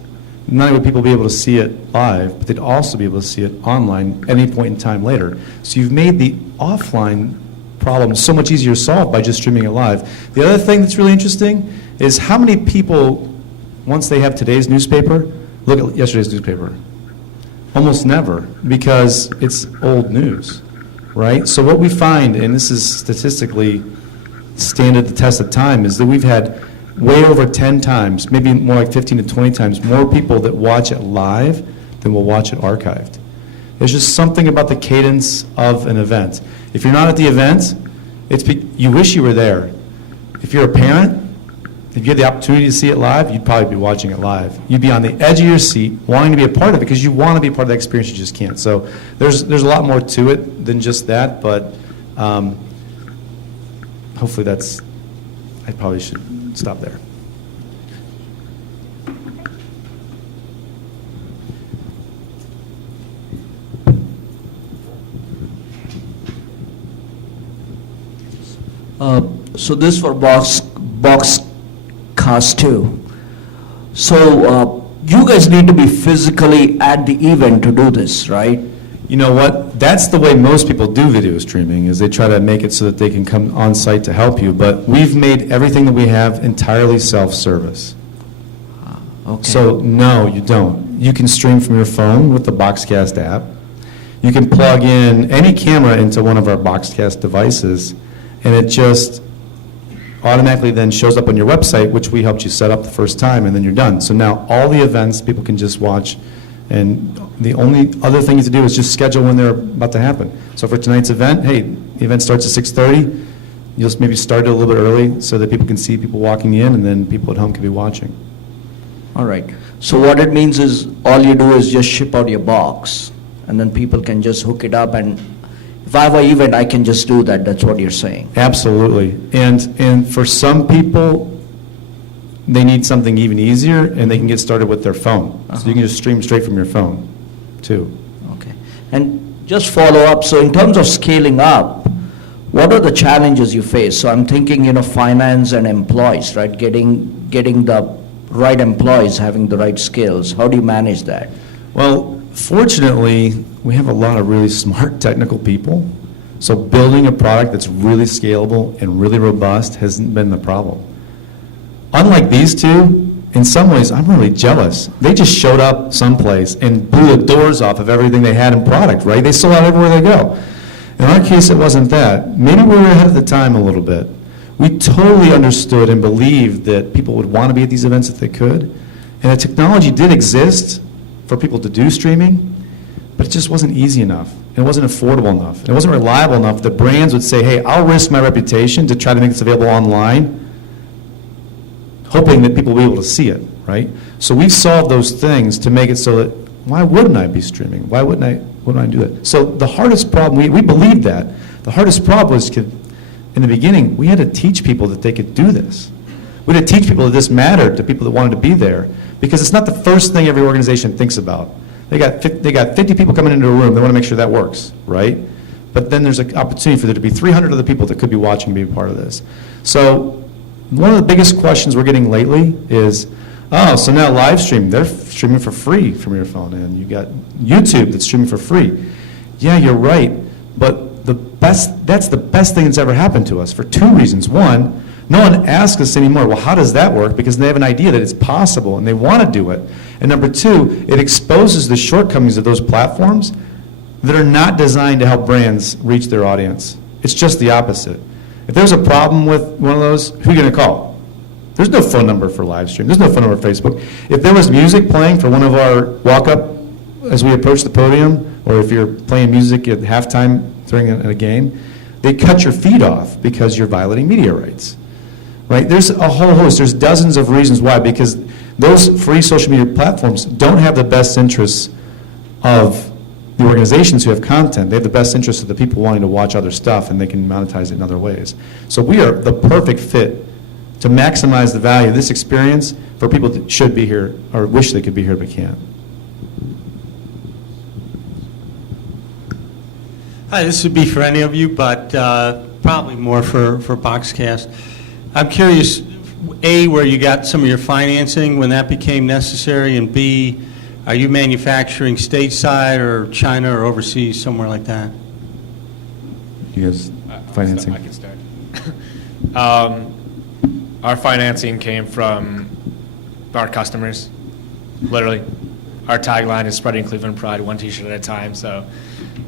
not only would people be able to see it live, but they'd also be able to see it online at any point in time later. So you've made the offline problem so much easier to solve by just streaming it live. The other thing that's really interesting is how many people, once they have today's newspaper, look at yesterday's newspaper. Almost never, because it's old news, right? So what we find, and this is statistically stand the test of time, is that we've had way over 10 times, maybe more like 15 to 20 times, more people that watch it live than will watch it archived. There's just something about the cadence of an event. If you're not at the event, you wish you were there. If you're a parent, if you had the opportunity to see it live, you'd probably be watching it live. You'd be on the edge of your seat, wanting to be a part of it, because you want to be a part of that experience, you just can't. So there's a lot more to it than just that, but hopefully I probably should stop there. So this for Boxcast too. So you guys need to be physically at the event to do this, right? You know what? That's the way most people do video streaming, is they try to make it so that they can come on site to help you. But we've made everything that we have entirely self-service. Okay. So no, you don't. You can stream from your phone with the Boxcast app. You can plug in any camera into one of our Boxcast devices, and it just automatically then shows up on your website, which we helped you set up the first time, and then you're done. So now all the events people can just watch, and the only other thing you have to do is just schedule when they're about to happen. So for tonight's event, hey, the event starts at 6:30. You'll maybe start it a little bit early so that people can see people walking in, and then people at home can be watching. All right. So what it means is all you do is just ship out your box, and then people can just hook it up, and if I have an event, I can just do that. That's what you're saying. Absolutely. And for some people, they need something even easier, and they can get started with their phone. So you can just stream straight from your phone, too. Okay. And just follow up, so in terms of scaling up, what are the challenges you face? So I'm thinking, finance and employees, right? Getting the right employees, having the right skills. How do you manage that? Well, fortunately, we have a lot of really smart technical people. So building a product that's really scalable and really robust hasn't been the problem. Unlike these two, in some ways, I'm really jealous. They just showed up someplace and blew the doors off of everything they had in product, right? They sold out everywhere they go. In our case, it wasn't that. Maybe we were ahead of the time a little bit. We totally understood and believed that people would want to be at these events if they could. And the technology did exist for people to do streaming, but it just wasn't easy enough. It wasn't affordable enough. And it wasn't reliable enough that brands would say, hey, I'll risk my reputation to try to make this available online, hoping that people will be able to see it, right? So we've solved those things to make it so that, why wouldn't I be streaming? Why wouldn't I do that? So the hardest problem, we believed that. The hardest problem was, in the beginning, we had to teach people that they could do this. We had to teach people that this mattered to people that wanted to be there, because it's not the first thing every organization thinks about. They got 50 people coming into a room, they want to make sure that works, right? But then there's an opportunity for there to be 300 other people that could be watching and be a part of this. So one of the biggest questions we're getting lately is, oh, so now live stream, they're streaming for free from your phone, and you got YouTube that's streaming for free. Yeah, you're right, but that's the best thing that's ever happened to us for two reasons. One, no one asks us anymore, well, how does that work? Because they have an idea that it's possible and they want to do it. And number two, it exposes the shortcomings of those platforms that are not designed to help brands reach their audience. It's just the opposite. If there's a problem with one of those, who are you going to call? There's no phone number for live stream. There's no phone number for Facebook. If there was music playing for one of our walk-up as we approach the podium, or if you're playing music at halftime during a game, they cut your feed off because you're violating media rights. Right? There's a whole host. There's dozens of reasons why, because those free social media platforms don't have the best interests of the organizations who have content. They have the best interests of the people wanting to watch other stuff, and they can monetize it in other ways. So we are the perfect fit to maximize the value of this experience for people that should be here or wish they could be here but can't. Hi, this would be for any of you, but probably more for Boxcast. I'm curious, A, where you got some of your financing when that became necessary, and B, are you manufacturing stateside or China or overseas, somewhere like that? You guys, financing? I can start. Our financing came from our customers, literally. Our tagline is spreading Cleveland pride, one t-shirt at a time, so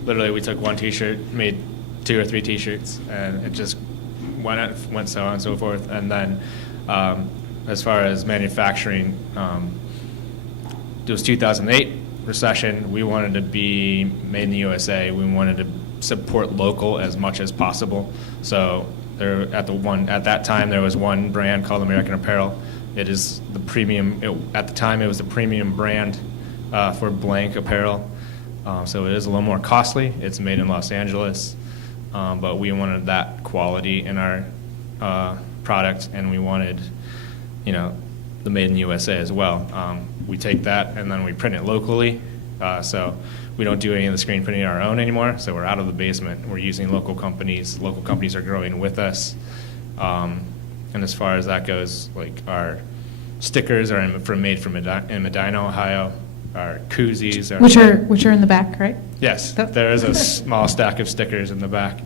literally we took one t-shirt, made 2 or 3 t-shirts, and it just went so on and so forth. And then as far as manufacturing, it was 2008 recession. We wanted to be made in the USA. We wanted to support local as much as possible. So at that time there was one brand called American Apparel. It is the premium. At the time it was the premium brand for blank apparel. So it is a little more costly. It's made in Los Angeles. But we wanted that quality in our product, and we wanted, the made in the USA as well. We take that and then we print it locally. So we don't do any of the screen printing on our own anymore. So we're out of the basement. We're using local companies. Local companies are growing with us. And as far as that goes, like our stickers are made in Medina, Ohio. Our koozies are Which are in the back, right? Yes, there is a small stack of stickers in the back.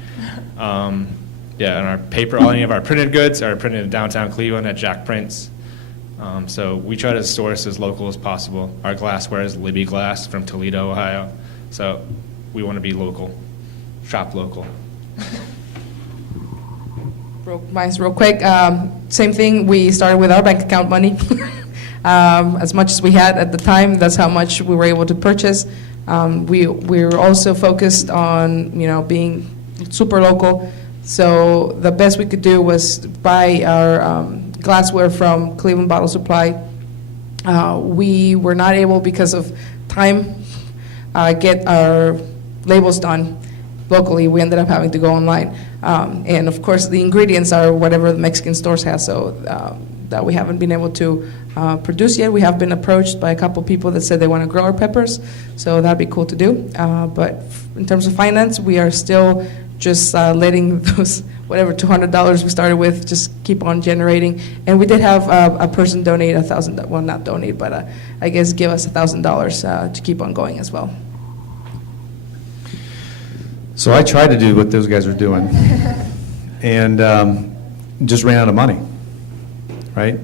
Yeah, and our paper, any of our printed goods are printed in downtown Cleveland at Jack Prints. So we try to source as local as possible. Our glassware is Libby Glass from Toledo, Ohio. So we want to be local, shop local. Mine's real quick. Same thing. We started with our bank account money. As much as we had at the time, that's how much we were able to purchase. We were also focused on being super local. So the best we could do was buy our glassware from Cleveland Bottle Supply. We were not able, because of time, get our labels done locally. We ended up having to go online. And of course, the ingredients are whatever the Mexican stores have. So that we haven't been able to produce yet. We have been approached by a couple people that said they want to grow our peppers, so that'd be cool to do. But in terms of finance, we are still just letting those whatever $200 we started with, just keep on generating. And we did have a person donate $1,000, well, not donate, but I guess give us $1,000 to keep on going as well. So I tried to do what those guys are doing, and just ran out of money, right?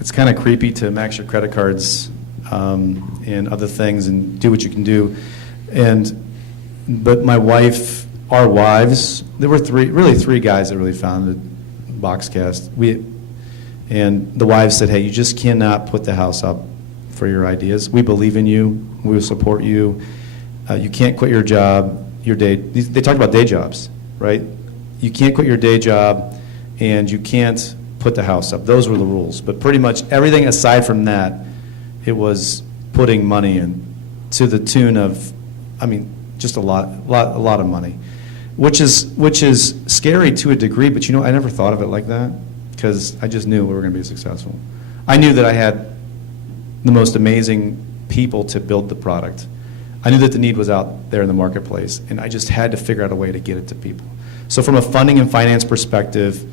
It's kind of creepy to max your credit cards and other things and do what you can do. But my wife, our wives, there were three guys that really founded Boxcast. And the wives said, hey, you just cannot put the house up for your ideas. We believe in you. We will support you. You can't quit your job, your day. They talked about day jobs, right? You can't quit your day job, and you can't put the house up. Those were the rules. But pretty much everything aside from that, it was putting money in to the tune of, I mean, just a lot of money, which is scary to a degree. But I never thought of it like that because I just knew we were going to be successful. I knew that I had the most amazing people to build the product. I knew that the need was out there in the marketplace, and I just had to figure out a way to get it to people. So from a funding and finance perspective,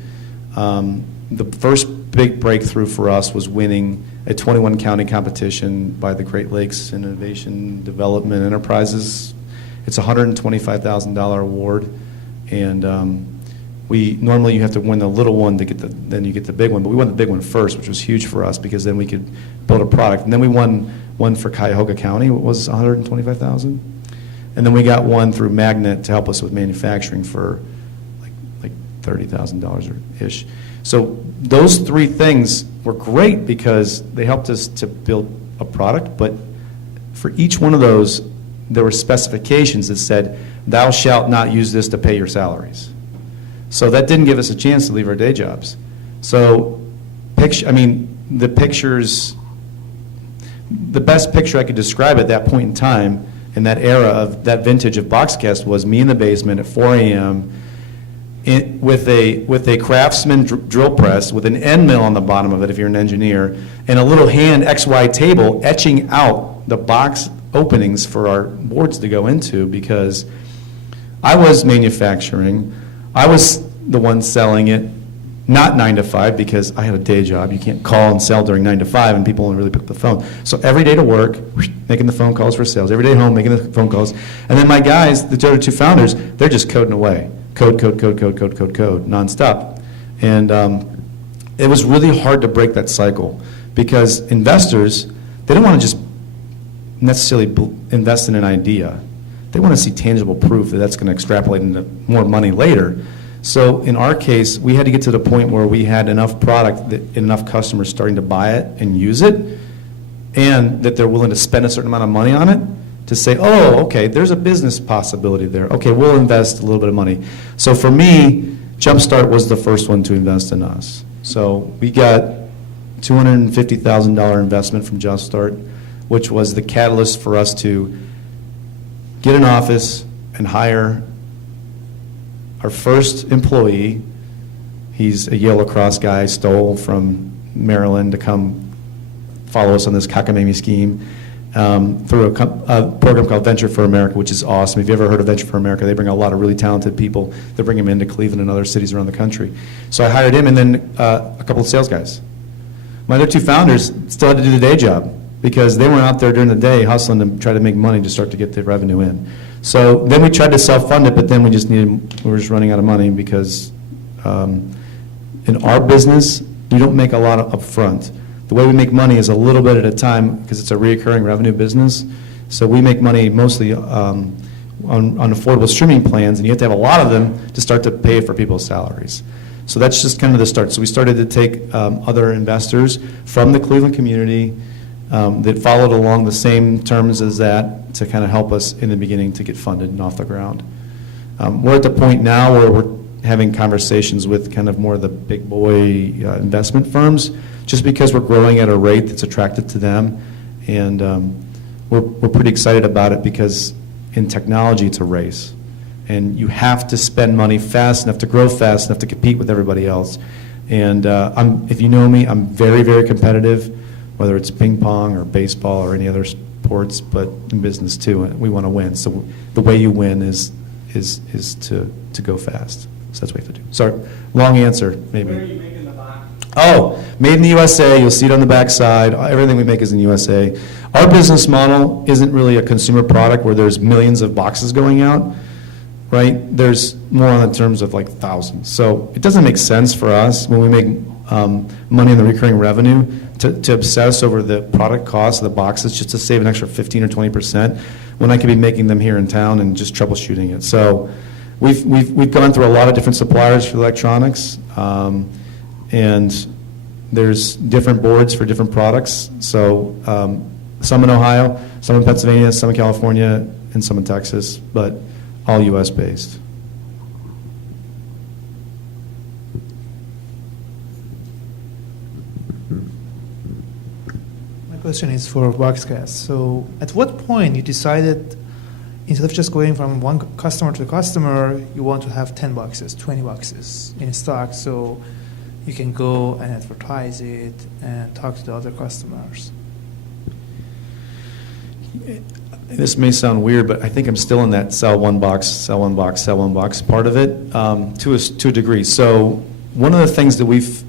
the first big breakthrough for us was winning a 21-county competition by the Great Lakes Innovation Development Enterprises. It's a $125,000 award, and normally you have to win the little one to get then you get the big one, but we won the big one first, which was huge for us because then we could build a product. And then we won one for Cuyahoga County, what was $125,000, and then we got one through Magnet to help us with manufacturing for like $30,000 or ish. So those three things were great because they helped us to build a product, but for each one of those, there were specifications that said, thou shalt not use this to pay your salaries. So that didn't give us a chance to leave our day jobs. So the best picture I could describe at that point in time, in that era of that vintage of Boxcast, was me in the basement at 4 a.m. With a Craftsman drill press with an end mill on the bottom of it if you're an engineer, and a little hand XY table etching out the box openings for our boards to go into, because I was manufacturing. I was the one selling it, not 9 to 5, because I had a day job. You can't call and sell during 9 to 5, and people don't really pick up the phone. So every day to work, making the phone calls for sales. Every day home, making the phone calls. And then my guys, the other two founders, they're just coding away. Code, nonstop. And it was really hard to break that cycle because investors, they don't want to just necessarily invest in an idea. They want to see tangible proof that that's going to extrapolate into more money later. So in our case, we had to get to the point where we had enough product, enough customers starting to buy it and use it, and that they're willing to spend a certain amount of money on it to say, oh, okay, there's a business possibility there. Okay, we'll invest a little bit of money. So for me, Jumpstart was the first one to invest in us. So we got $250,000 investment from Jumpstart, which was the catalyst for us to get an office and hire our first employee. He's a Yale lacrosse guy, stole from Maryland to come follow us on this cockamamie scheme through a program called Venture for America, which is awesome. If you ever heard of Venture for America, they bring a lot of really talented people. They bring them into Cleveland and other cities around the country. So I hired him and then a couple of sales guys. My other two founders still had to do the day job because they weren't out there during the day hustling to try to make money to start to get the revenue in. So then we tried to self-fund it, but then we were just running out of money because in our business, we don't make a lot up front. The way we make money is a little bit at a time because it's a recurring revenue business. So we make money mostly on affordable streaming plans, and you have to have a lot of them to start to pay for people's salaries. So that's just kind of the start. So we started to take other investors from the Cleveland community that followed along the same terms as that to kind of help us in the beginning to get funded and off the ground. We're at the point now where we're having conversations with kind of more of the big boy investment firms, just because we're growing at a rate that's attractive to them, and we're pretty excited about it because in technology it's a race, and you have to spend money fast enough to grow fast enough to compete with everybody else. And if you know me, I'm very, very competitive, whether it's ping pong or baseball or any other sports, but in business too, we want to win. So the way you win is to go fast. So that's what we have to do. Sorry, long answer, maybe. Where are you making the box? Oh, made in the USA, you'll see it on the back side. Everything we make is in the USA. Our business model isn't really a consumer product where there's millions of boxes going out, right? There's more on the terms of like thousands. So it doesn't make sense for us when we make money in the recurring revenue to obsess over the product cost of the boxes just to save an extra 15 or 20% when I could be making them here in town and just troubleshooting it. So we've gone through a lot of different suppliers for electronics, and there's different boards for different products. So some in Ohio, some in Pennsylvania, some in California, and some in Texas, but all U.S. based. My question is for Boxcast. So at what point you decided, instead of just going from one customer to customer, you want to have 10 boxes, 20 boxes in stock so you can go and advertise it and talk to the other customers? This may sound weird, but I think I'm still in that sell one box, sell one box, sell one box part of it to a degree. So one of the things that we've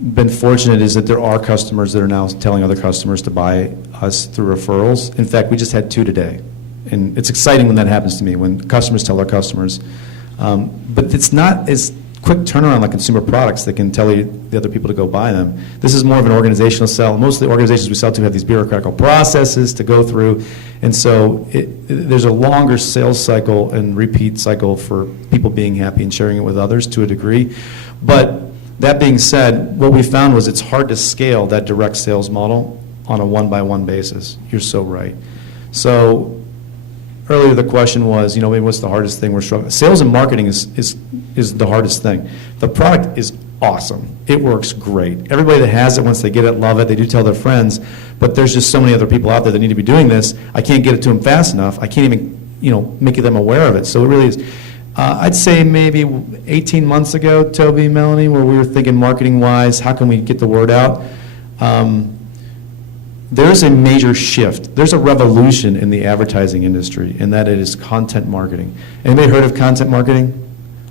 been fortunate is that there are customers that are now telling other customers to buy us through referrals. In fact, we just had 2 today. And it's exciting when that happens to me, when customers tell their customers. But it's not as quick turnaround like consumer products that can tell you the other people to go buy them. This is more of an organizational sell. Most of the organizations we sell to have these bureaucratic processes to go through. And so there's a longer sales cycle and repeat cycle for people being happy and sharing it with others to a degree. But that being said, what we found was it's hard to scale that direct sales model on a one-by-one basis. You're so right. So earlier the question was, maybe what's the hardest thing we're struggling? Sales and marketing is the hardest thing. The product is awesome. It works great. Everybody that has it, once they get it, love it. They do tell their friends, but there's just so many other people out there that need to be doing this. I can't get it to them fast enough. I can't even, make them aware of it. So it really is. I'd say maybe 18 months ago, Toby, Melanie, where we were thinking marketing-wise, how can we get the word out? There's a major shift. There's a revolution in the advertising industry, and that it is content marketing. Anybody heard of content marketing?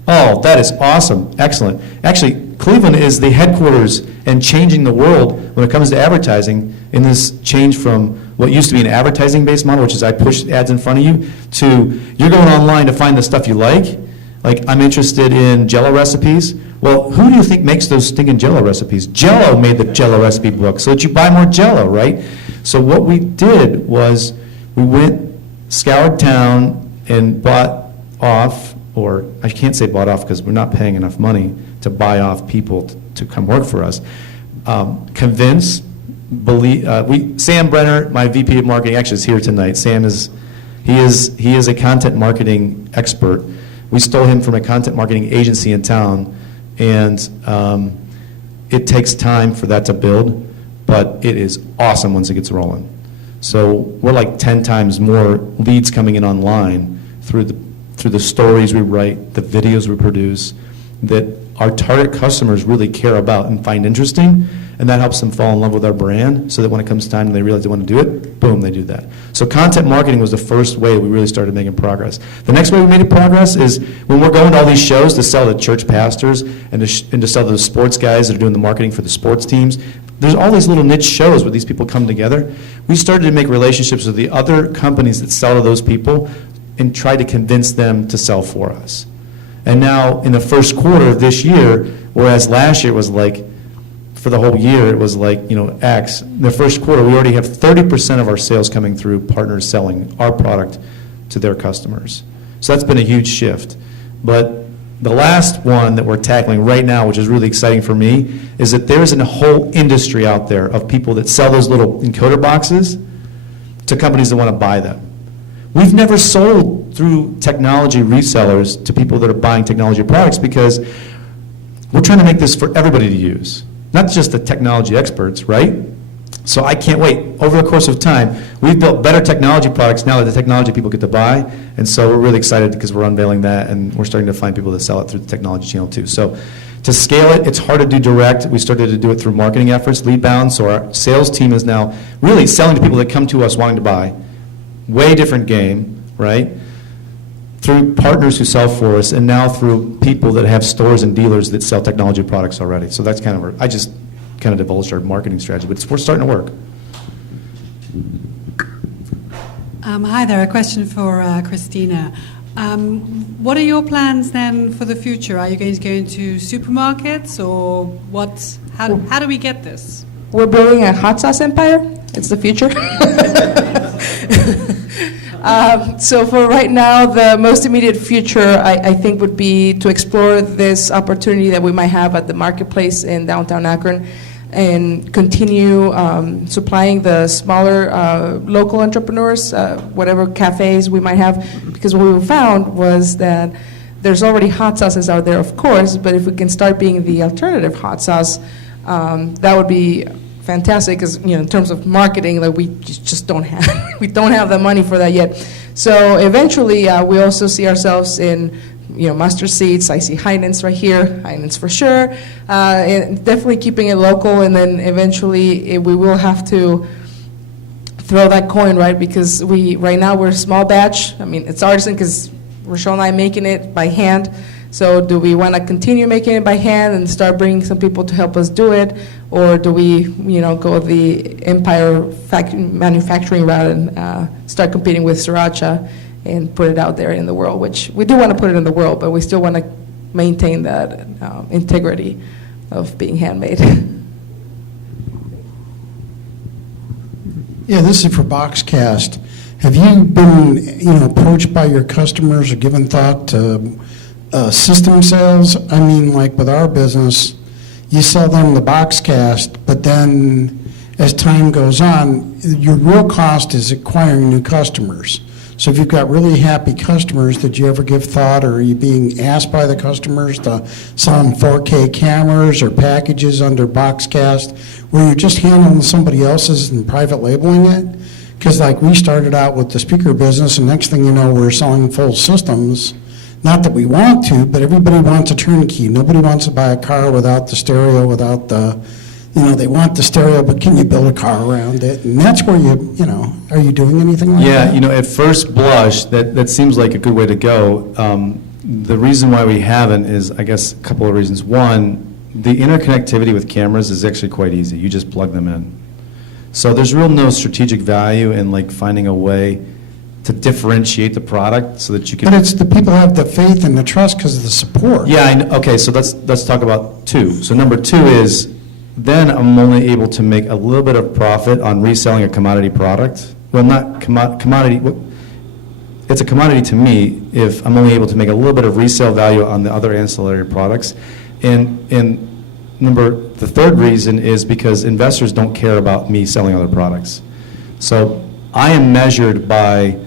Oh, that is awesome. Excellent. Actually, Cleveland is the headquarters and changing the world when it comes to advertising in this change from what used to be an advertising-based model, which is I push ads in front of you, to you're going online to find the stuff you like. Like, I'm interested in Jell-O recipes. Well, who do you think makes those stinking Jell-O recipes? Jell-O made the Jell-O recipe book so that you buy more Jell-O, right? So what we did was we went, scoured town, and bought off, or I can't say bought off because we're not paying enough money to buy off people to come work for us. Convince, believe, Sam Brenner, my VP of marketing, actually is here tonight. Sam he is a content marketing expert. We stole him from a content marketing agency in town, and it takes time for that to build, but it is awesome once it gets rolling. So we're like 10 times more leads coming in online through the stories we write, the videos we produce, that our target customers really care about and find interesting, and that helps them fall in love with our brand so that when it comes time and they realize they want to do it, boom, they do that. So content marketing was the first way we really started making progress. The next way we made progress is when we're going to all these shows to sell to church pastors and to sell to the sports guys that are doing the marketing for the sports teams. There's all these little niche shows where these people come together. We started to make relationships with the other companies that sell to those people and try to convince them to sell for us. And now in the first quarter of this year, whereas last year was like, for the whole year, it was like, X. In the first quarter, we already have 30% of our sales coming through partners selling our product to their customers. So that's been a huge shift. But the last one that we're tackling right now, which is really exciting for me, is that there's a whole industry out there of people that sell those little encoder boxes to companies that want to buy them. We've never sold through technology resellers to people that are buying technology products because we're trying to make this for everybody to use, not just the technology experts, right? So I can't wait. Over the course of time, we've built better technology products now that the technology people get to buy, and so we're really excited because we're unveiling that, and we're starting to find people that sell it through the technology channel too. So to scale it, it's hard to do direct. We started to do it through marketing efforts, lead bound, so our sales team is now really selling to people that come to us wanting to buy. Way different game, right? through partners who sell for us, and now through people that have stores and dealers that sell technology products already. So that's kind of I just kind of divulged our marketing strategy, but we're starting to work. Hi there, a question for Christina. What are your plans then for the future? Are you going to go into supermarkets, or what? How do we get this? We're building a hot sauce empire. It's the future. So for right now, the most immediate future, I think, would be to explore this opportunity that we might have at the marketplace in downtown Akron and continue supplying the smaller local entrepreneurs, whatever cafes we might have, because what we found was that there's already hot sauces out there, of course, but if we can start being the alternative hot sauce, that would be fantastic, because in terms of marketing, like, we just don't have we don't have the money for that yet. So eventually, we also see ourselves in mustard seeds. I see Heinen's right here, Heinen's for sure, and definitely keeping it local. And then eventually, we will have to throw that coin, right? Because right now we're small batch. I mean, it's artisan because Rochelle and I making it by hand. So do we want to continue making it by hand and start bringing some people to help us do it, or do we, go the empire manufacturing route and start competing with Sriracha and put it out there in the world? Which we do want to put it in the world, but we still want to maintain that integrity of being handmade. Yeah, this is for Boxcast. Have you been, approached by your customers or given thought to system sales? I mean, like with our business, you sell them the Boxcast, but then as time goes on, your real cost is acquiring new customers. So if you've got really happy customers, did you ever give thought, or are you being asked by the customers to sell them 4K cameras or packages under Boxcast, where you're just handling somebody else's and private labeling it? Because like we started out with the speaker business, and next thing you know, we're selling full systems. Not that we want to, but everybody wants a turnkey. Nobody wants to buy a car without the stereo, without the, they want the stereo, but can you build a car around it? And that's where are you doing anything like that? Yeah, at first blush, that seems like a good way to go. The reason why we haven't is, I guess, a couple of reasons. One, the interconnectivity with cameras is actually quite easy. You just plug them in. So there's no strategic value in like finding a way to differentiate the product so that you can. But it's the people have the faith and the trust because of the support. Yeah, okay, so let's talk about two. So number two is, then I'm only able to make a little bit of profit on reselling a commodity product. Well, not commodity, it's a commodity to me if I'm only able to make a little bit of resale value on the other ancillary products. And the third reason is because investors don't care about me selling other products. So I am measured by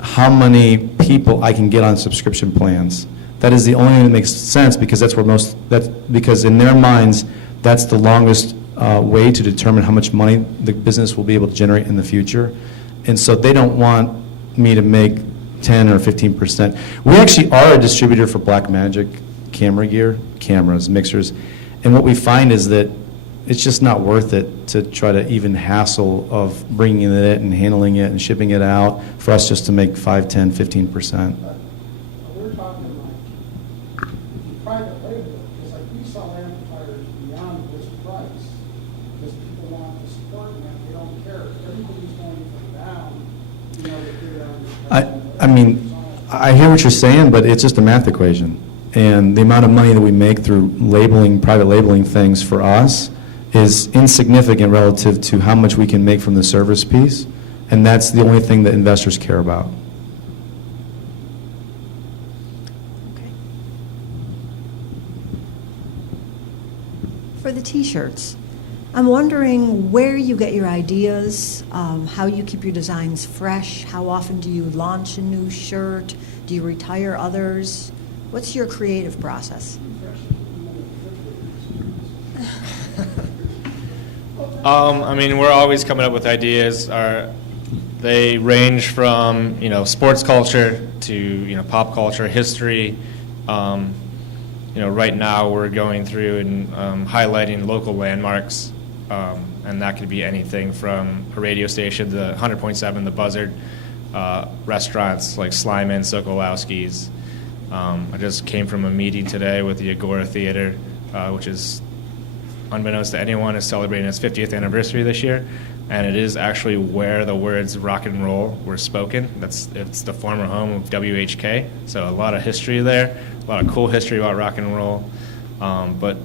how many people I can get on subscription plans. That is the only thing that makes sense, because because in their minds, that's the longest way to determine how much money the business will be able to generate in the future. And so they don't want me to make 10 or 15%. We actually are a distributor for Blackmagic camera gear, cameras, mixers, and what we find is that it's just not worth it to try to even hassle of bringing it and handling it and shipping it out for us just to make 5, 10, 15%. We're talking like private label, because like we sell amplifiers beyond this price, because people want to support them, they don't care. Everybody's going from down, to get on. I mean, I hear what you're saying, but it's just a math equation. And the amount of money that we make through labeling, private labeling things for us is insignificant relative to how much we can make from the service piece. And that's the only thing that investors care about. Okay. For the t-shirts, I'm wondering where you get your ideas, how you keep your designs fresh, how often do you launch a new shirt, do you retire others? What's your creative process? I mean, we're always coming up with ideas. They range from, sports culture to, pop culture, history. Right now we're going through and highlighting local landmarks, and that could be anything from a radio station, the 100.7, the Buzzard, restaurants like Slyman, Sokolowski's. I just came from a meeting today with the Agora Theater, which is, unbeknownst to anyone, is celebrating its 50th anniversary this year, and it is actually where the words rock and roll were spoken. It's the former home of WHK, so a lot of history there, a lot of cool history about rock and roll, but,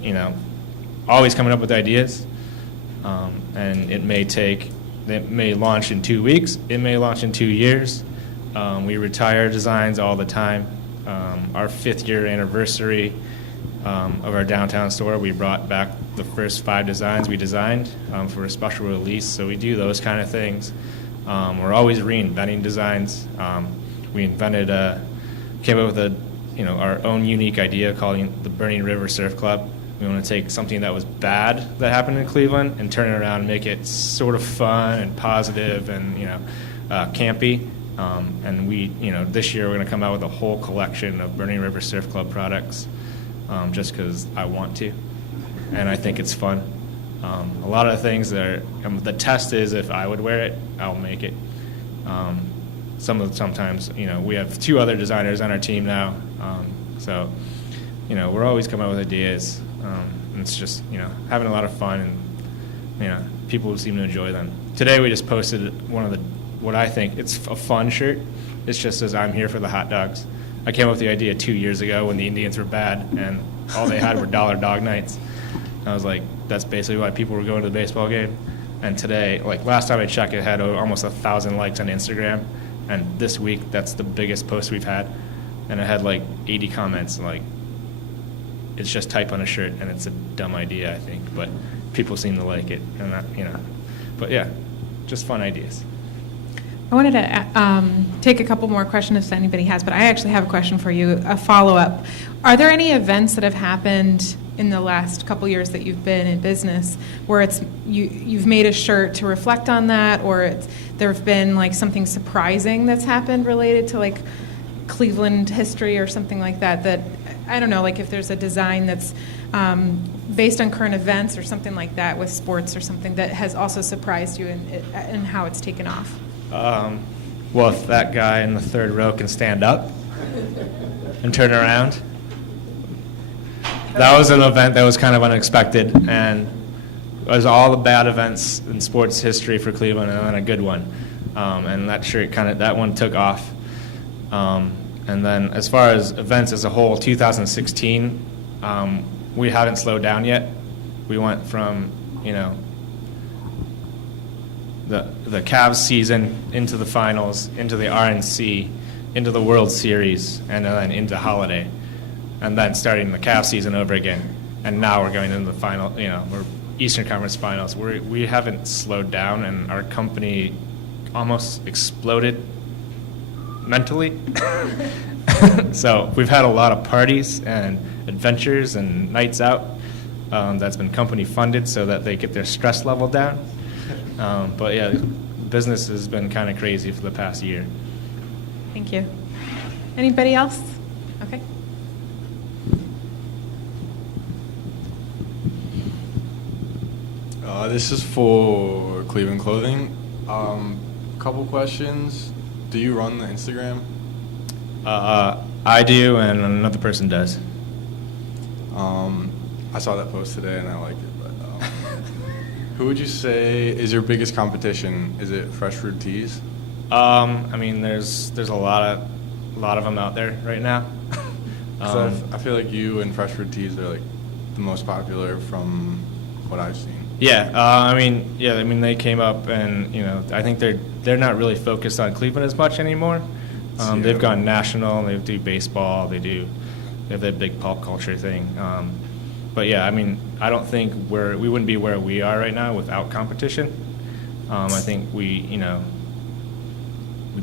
always coming up with ideas, and it may launch in 2 weeks, it may launch in 2 years. We retire designs all the time. Our 5th year anniversary of our downtown store, we brought back the first 5 designs we designed for a special release, so we do those kind of things. We're always reinventing designs. We came up with our own unique idea called the Burning River Surf Club. We want to take something that was bad that happened in Cleveland and turn it around and make it sort of fun and positive and campy. And this year we're going to come out with a whole collection of Burning River Surf Club products, just because I want to, and I think it's fun. A lot of the things the test is if I would wear it, I'll make it. Sometimes we have 2 other designers on our team now, so we're always coming up with ideas. And it's just having a lot of fun, and people seem to enjoy them. Today we just posted what I think it's a fun shirt. It just says I'm here for the hot dogs. I came up with the idea 2 years ago when the Indians were bad and all they had were dollar dog nights. I was like, that's basically why people were going to the baseball game. And today, last time I checked, it had almost 1,000 likes on Instagram. And this week, that's the biggest post we've had. And it had 80 comments. It's just type on a shirt, and it's a dumb idea, I think. But people seem to like it. And But yeah, just fun ideas. I wanted to take a couple more questions if anybody has, but I actually have a question for you, a follow-up. Are there any events that have happened in the last couple years that you've been in business where you've made a shirt to reflect on that, or there have been something surprising that's happened related to Cleveland history or something like that I don't know, if there's a design that's based on current events or something like that with sports or something that has also surprised you in how it's taken off? Well, if that guy in the 3rd row can stand up and turn around. That was an event that was kind of unexpected, and it was all the bad events in sports history for Cleveland and then a good one. And that shirt that one took off. And then as far as events as a whole, 2016, we haven't slowed down yet. We went from, the Cavs season into the finals, into the RNC, into the World Series, and then into Holiday, and then starting the Cavs season over again. And now we're going into the final, we're Eastern Conference Finals. We haven't slowed down, and our company almost exploded mentally. So we've had a lot of parties and adventures and nights out that's been company funded so that they get their stress level down. But yeah, business has been kind of crazy for the past year. Thank you. Anybody else? Okay. This is for Cleveland Clothing. Couple questions. Do you run the Instagram? I do, and another person does. I saw that post today and I liked it. But who would you say is your biggest competition? Is it Fresh Fruit Teas? There's a lot of them out there right now. I feel like you and Fresh Fruit Teas are the most popular from what I've seen. Yeah, they came up, and I think they're not really focused on Cleveland as much anymore. They've gone national. They do baseball. They have that big pop culture thing. But yeah, I don't think we wouldn't be where we are right now without competition. I think we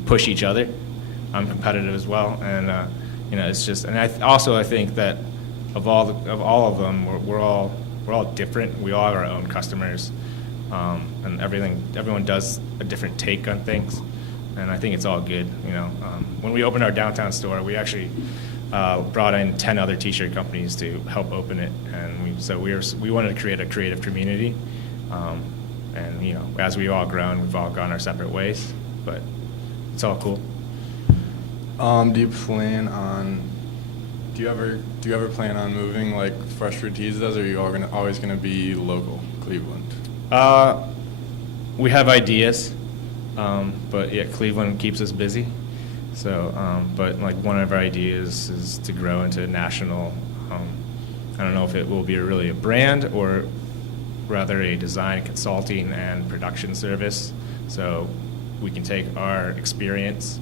push each other. I'm competitive as well, and it's just. And I think that of all of them, we're all different. We all have our own customers, and everyone does a different take on things, and I think it's all good. When we opened our downtown store, we actually brought in 10 other T-shirt companies to help open it, and we wanted to create a creative community. And as we've all grown, we've all gone our separate ways, but it's all cool. Do you ever plan on moving like Fresh Fruit Teas does, or are you always gonna be local, Cleveland? We have ideas, but yeah, Cleveland keeps us busy. So, but like one of our ideas is to grow into national. I don't know if it will be really a brand or rather a design, consulting, and production service. So we can take our experience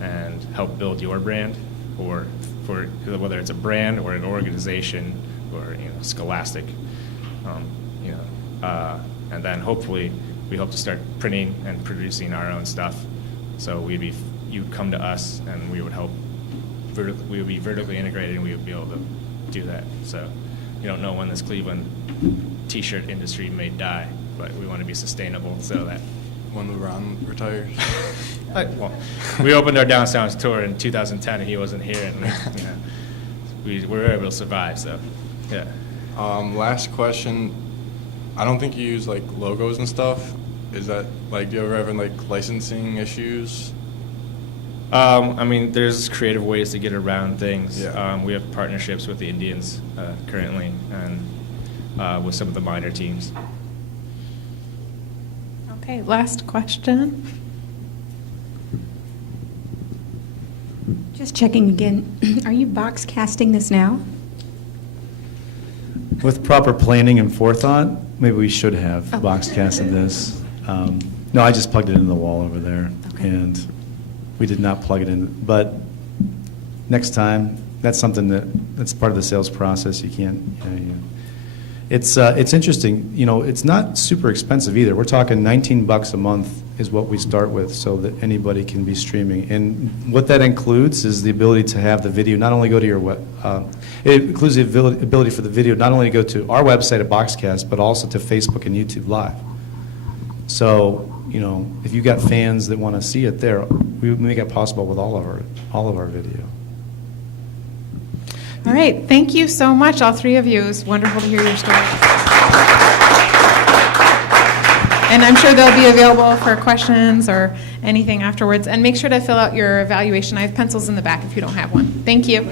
and help build your brand, or for whether it's a brand or an organization or Scholastic, and then hopefully we hope to start printing and producing our own stuff. So you'd come to us and we would help. We would be vertically integrated and we would be able to do that. So you don't know when this Cleveland T-shirt industry may die, but we want to be sustainable so that. When LeBron retires? Well, we opened our downtown tour in 2010 and he wasn't here, and we were able to survive. So, yeah. Last question. I don't think you use like logos and stuff. Is that like, do you ever have like licensing issues? I mean, there's creative ways to get around things. Yeah. We have partnerships with the Indians currently, and with some of the minor teams. Okay, last question. Just checking again. Are you box casting this now? With proper planning and forethought, maybe we should have box casted this. No, I just plugged it into the wall over there, and we did not plug it in. But next time, that's something that's part of the sales process. You can't. It's interesting. It's not super expensive either. We're talking $19 a month is what we start with, so that anybody can be streaming. And what that includes is the ability to have the video not only go to your web. It includes the ability for the video not only to go to our website at Boxcast, but also to Facebook and YouTube Live. So if you've got fans that want to see it there, we make it possible with all of our video. All right, thank you so much, all three of you. It was wonderful to hear your story. And I'm sure they'll be available for questions or anything afterwards. And make sure to fill out your evaluation. I have pencils in the back if you don't have one. Thank you.